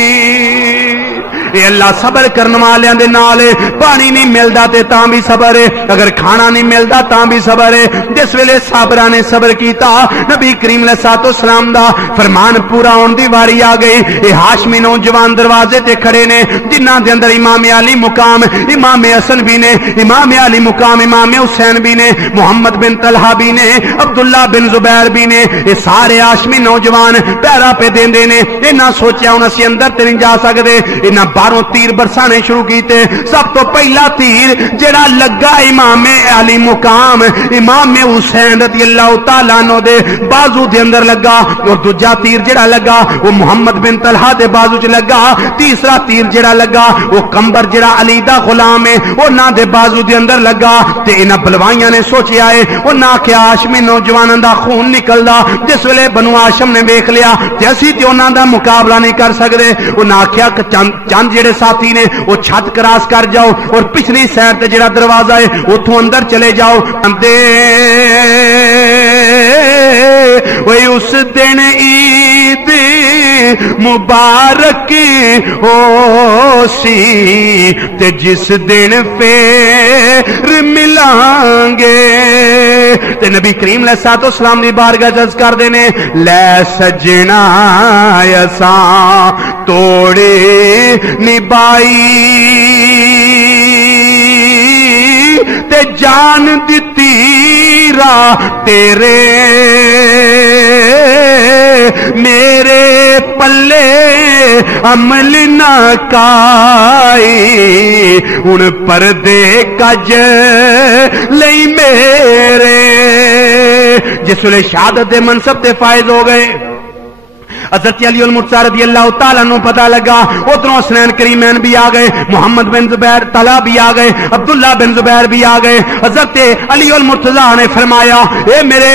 الصابرین۔ اے اللہ صبر کرنے والے دے نال پانی نہیں ملدا تے تاں بھی صبر ہے، اگر کھانا نہیں ملدا تاں بھی صبر ہے۔ جس ویلے صابراں نے صبر کیتا نبی کریم علیہ الصلوۃ والسلام دا فرمان پورا ہون دی واری آ گئی۔ اے ہاشمی نوجوان دروازے تے کھڑے نے جنہاں دے اندر امام علی مقام امام حسن بھی نے، امام علی مقام امام حسین بھی نے، محمد بن طلحہ بھی نے، عبداللہ بن زبیر بھی نے، اے سارے ہاشمی نوجوان پیرا پہ دیندے نے۔ انہاں سوچیا ہن اسی اندر تے نہیں جا سکدے، انہاں باہروں تیر برسانے شروع کیتے۔ سب تو پہلا تیر جڑا لگا امام علی مقام امام حسین رضی اللہ تعالیٰ عنہ دے بازو دے اندر لگا، اور دوجا تیر جڑا لگا وہ محمد بن طلحہ دے بازو چ لگا، تیسرا تیر جڑا لگا وہ کمبر جڑا علی دا غلام ہے انہاں دے بازو دے اندر لگا۔ تے انہاں بلوائیاں نے سوچیا ہے انہاں کہ ہاشمی نوجواناں دا خون نکلدا، جس ویلے بنو ہاشم نے ویکھ لیا تے اسی تے انہاں دا مقابلہ نہیں کر سکدے، انہاں آکھیا کہ چند جڑے ساتھی نے وہ چھت کراس کر جاؤ اور پچھلی سائڈ تے جڑا دروازہ ہے اتھوں اندر چلے جاؤ۔ وہی اس دن عید مبارک ہو سی تے جس دن پھر ملیں گے۔ تے نبی کریم علیہ الصلوۃ والسلام دی بارگاہ عرض کر دینے لے سجنا اساں توڑے نبائی تے جان دتی را تیرے میرے پلے عمل نہ کائی ان پردے کج لئی میرے۔ جس ویلے شہادت دے منصب تے فائز ہو گئے حضرت علی المرتضی رضی اللہ تعالیٰ عنہ پتہ لگا ادھروں حسنین کریمین بھی آ گئے, محمد بن زبیر طلحہ بھی آ گئے, عبداللہ بن زبیر بھی آ گئے. حضرت علی المرتضی نے فرمایا اے میرے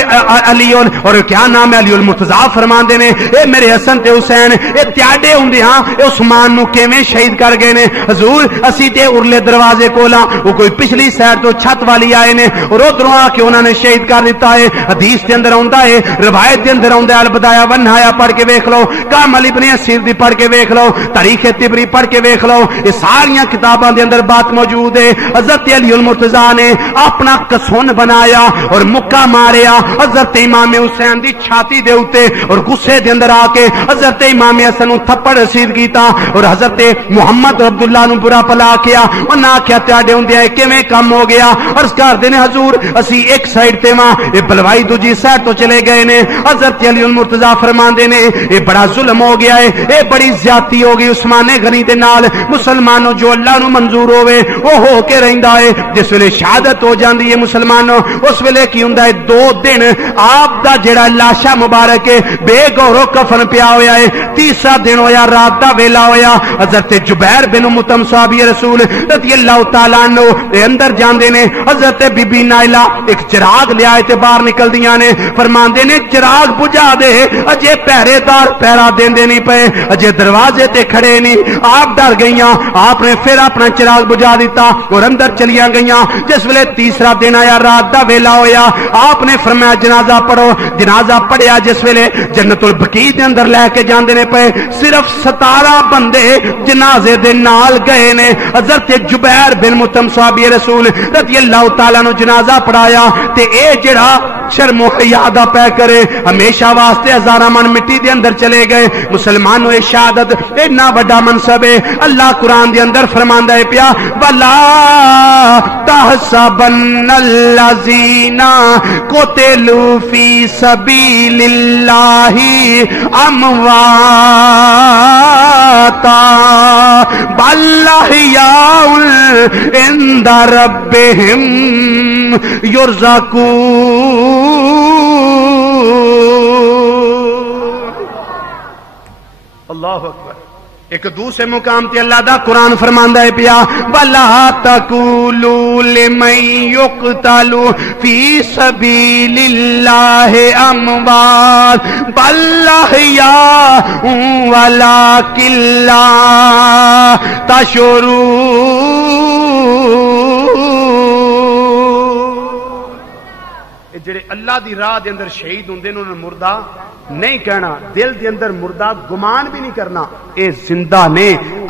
علی, اور کیا نام ہے علی المرتضی, فرماندے نے اے میرے حسن تے حسین اے تیاڈے ہوندیاں عثمان نو کیویں شہید کر گئے نے حضور؟ اسی تے ارلے دروازے کولا وہ کوئی پچھلی سائڈ تو چھت والی آئے نے اور ادھروں آ کے انہوں نے شہید کر دیتا ہے. حدیث کے اندر آندا ہے, روایت کے اندر آندا ہے, البدایہ والنہایہ پڑھ کے ویکھ لو, کامل ابن اسیر دی پڑھ کے ویکھ لو, تاریخ طبری پڑھ کے ویکھ لو, یہ ساری کتاباں دے اندر بات موجود ہے. حضرت علی المرتضی نے اپنا کسون بنایا اور مکہ ماریا حضرت امام حسین دی چھاتی دے اوتے, اور غصے دے اندر آ کے حضرت امام حسن نو تھپڑ رسید کیتا اور حضرت محمد عبداللہ نو برا پلا کیا. انہاں آکھیا تواڈے ہوندے کیویں کم ہو گیا؟ عرض کر دے نے حضور اسی ایک سائیڈ تے ماں اے بلوائی دوجی سائیڈ تو چلے گئے نے. حضرت علی المرتضی فرماندے نے اے بڑا ظلم ہو گیا ہے, اے بڑی زیادتی ہو گئی عثمان غنی دے نال. مسلمانوں جو اللہ نو منظور ہوے وہ ہو کے رہندا ہے, جس ویلے شہادت ہو جاندی ہے مسلمانوں اس ویلے کی ہوندا ہے 2 دن آپ دا جڑا لاشا مبارک ہے بے گورو کفن پیا ہویا ہے, تیسرا دن ہویا رات دا ویلا ہویا. حضرت جبیر بن مطعم صحابی رسول رضی اللہ تعالی عنہ دے اندر جاندے نے. حضرت بی بی نائلہ ایک چراغ لیا تے باہر نکلدیاں نے, فرماندے نے چراغ بجھا دے, اجے پہرے دار پہرا دیندے نہیں پے, اجے دروازے تے کھڑے نہیں. آپ ڈر گئیاں, آپ نے پھر اپنا چراغ بجھا دیتا اور اندر چلیاں گئیاں. جس ویلے تیسرا دن آیا رات دا ویلا ہویا, آپ نے فرمایا جنازہ پڑھو. جنازہ پڑھیا جس ویلے جنت البقیع دے اندر لے کے جاندے نے پے, صرف 17 بندے جنازے دے نال گئے نے. حضرت جبیر بن مطعم صحابی رسول رضی اللہ تعالیٰ عنہ جنازہ پڑھایا تے اے جڑا شرم و حیا دا پے کرے ہمیشہ واسطے ہزاراں من مٹی دے اندر چلے گئے. مسلمانوں اے شہادت اتنا بڑا منصب ہے. اللہ قرآن دے اندر فرماندا ہے پیا ولا تحسبن الذین قتلوا فی سبیل اللہ امواتا بل احیاء عند ربہم یرزقون. اللہ اکبر. ایک دوسرے مقام تے اللہ دا قرآن فرماندا ہے پیا وَلَا تَقُولُوا لِمَن يُقْتَلُ فِي سَبِيلِ اللَّهِ أَمْوَاتٌ بَلْ أَحْيَاءٌ وَلَٰكِن لَّا تَشْعُرُونَ. جڑے اللہ دی راہ دے اندر شہید ہوندے نے انہاں مردہ نہیں کہنا, دل دے اندر مردہ گمان بھی نہیں کرنا. اے زندہ نے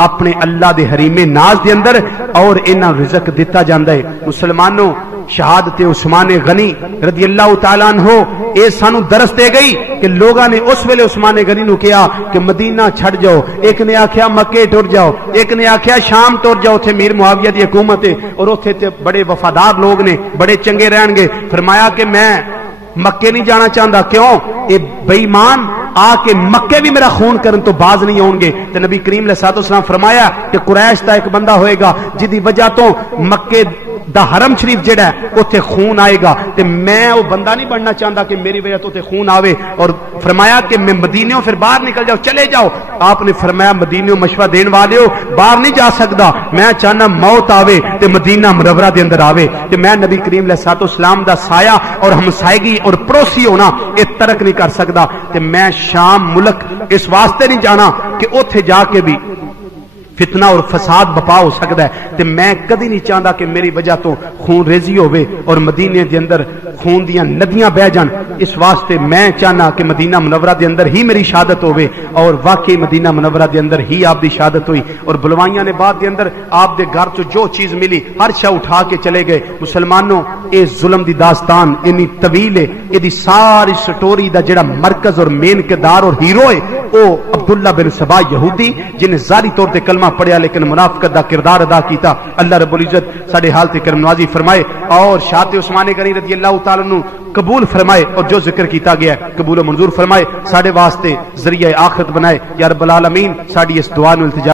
اپنے اللہ دے حریم ناز دے اندر اور انہاں رزق دیتا جاندا ہے. مسلمانوں شہادت عثمان غنی رضی اللہ تعالیٰ عنہ اے سانو درس دے گئی کہ لوگاں نے اس ویلے عثمان غنی نو کہا کہ مدینہ چھڑ جاؤ. ایک نے آکھیا مکے ٹر جاؤ, ایک نے آکھیا شام ٹر جاؤ, اتھے میر معاویہ دی حکومت ہے اور اتھے تے بڑے وفادار لوگ نے, بڑے چنگے رہن گے. فرمایا کہ میں مکے نہیں جانا چاہتا. کیوں؟ اے بے ایمان آ کے مکے بھی میرا خون کرن تو باز نہیں ہون گے. تے نبی کریم علیہ الصلوۃ والسلام فرمایا کہ قریش دا ایک بندہ ہوئے گا جدی وجہ تو مکے دا حرم شریف جڑا ہے اوتھے خون آئے گا, تے میں وہ بندہ نہیں بننا چاہتا کہ میری وجہ تو تے خون آوے. اور فرمایا کہ میں مدینیوں پھر باہر نکل جاؤ, چلے جاؤ. آپ نے فرمایا مدینیوں مشورہ دین والے ہو, باہر نہیں جا سکتا, میں چاہنا موت آوے تے مدینہ منورہ دے اندر آوے. تے میں نبی کریم علیہ الصلوۃ والسلام دا سایہ اور ہمسائیگی اور پڑوسی ہونا یہ ترک نہیں کر سکتا. تے میں شام ملک اس واسطے نہیں جانا کہ اوتھے جا کے بھی فتنہ اور فساد بپا ہو سکتا ہے. تے میں کدی نہیں چاہتا کہ میری وجہ تو خون ریزی ہوئے اور مدینے دے اندر خون دیاں ندیاں بہ جان. اس واسطے میں چاہنا کہ مدینہ منورہ دے اندر ہی میری شہادت ہوئے, اور واقعی مدینہ منورہ دے اندر ہی آپ دی شہادت ہوئی. اور بلوائیاں نے بعد دے اندر آپ دے گھر چ جو چیز ملی ہر شے اٹھا کے چلے گئے. مسلمانوں اے ظلم دی داستان اتنی طویل ہے, یہ دی ساری سٹوری دا جڑا مرکز اور مین کردار اور ہیرو ہے او عبداللہ بن سبا یہودی جن ذاتی طور تے کلمہ پڑھیا لیکن منافقت دا کردار ادا کیتا. اللہ رب العزت ساڈے حال تے کرم نوازی فرمائے اور شہادت عثمان غنی رضی اللہ تعالی عنہ قبول فرمائے, اور جو ذکر کیتا گیا ہے قبول و منظور فرمائے, ساڈے واسطے ذریعہ آخرت بنائے. یا رب العالمین ساڈی اس دعا نو التجا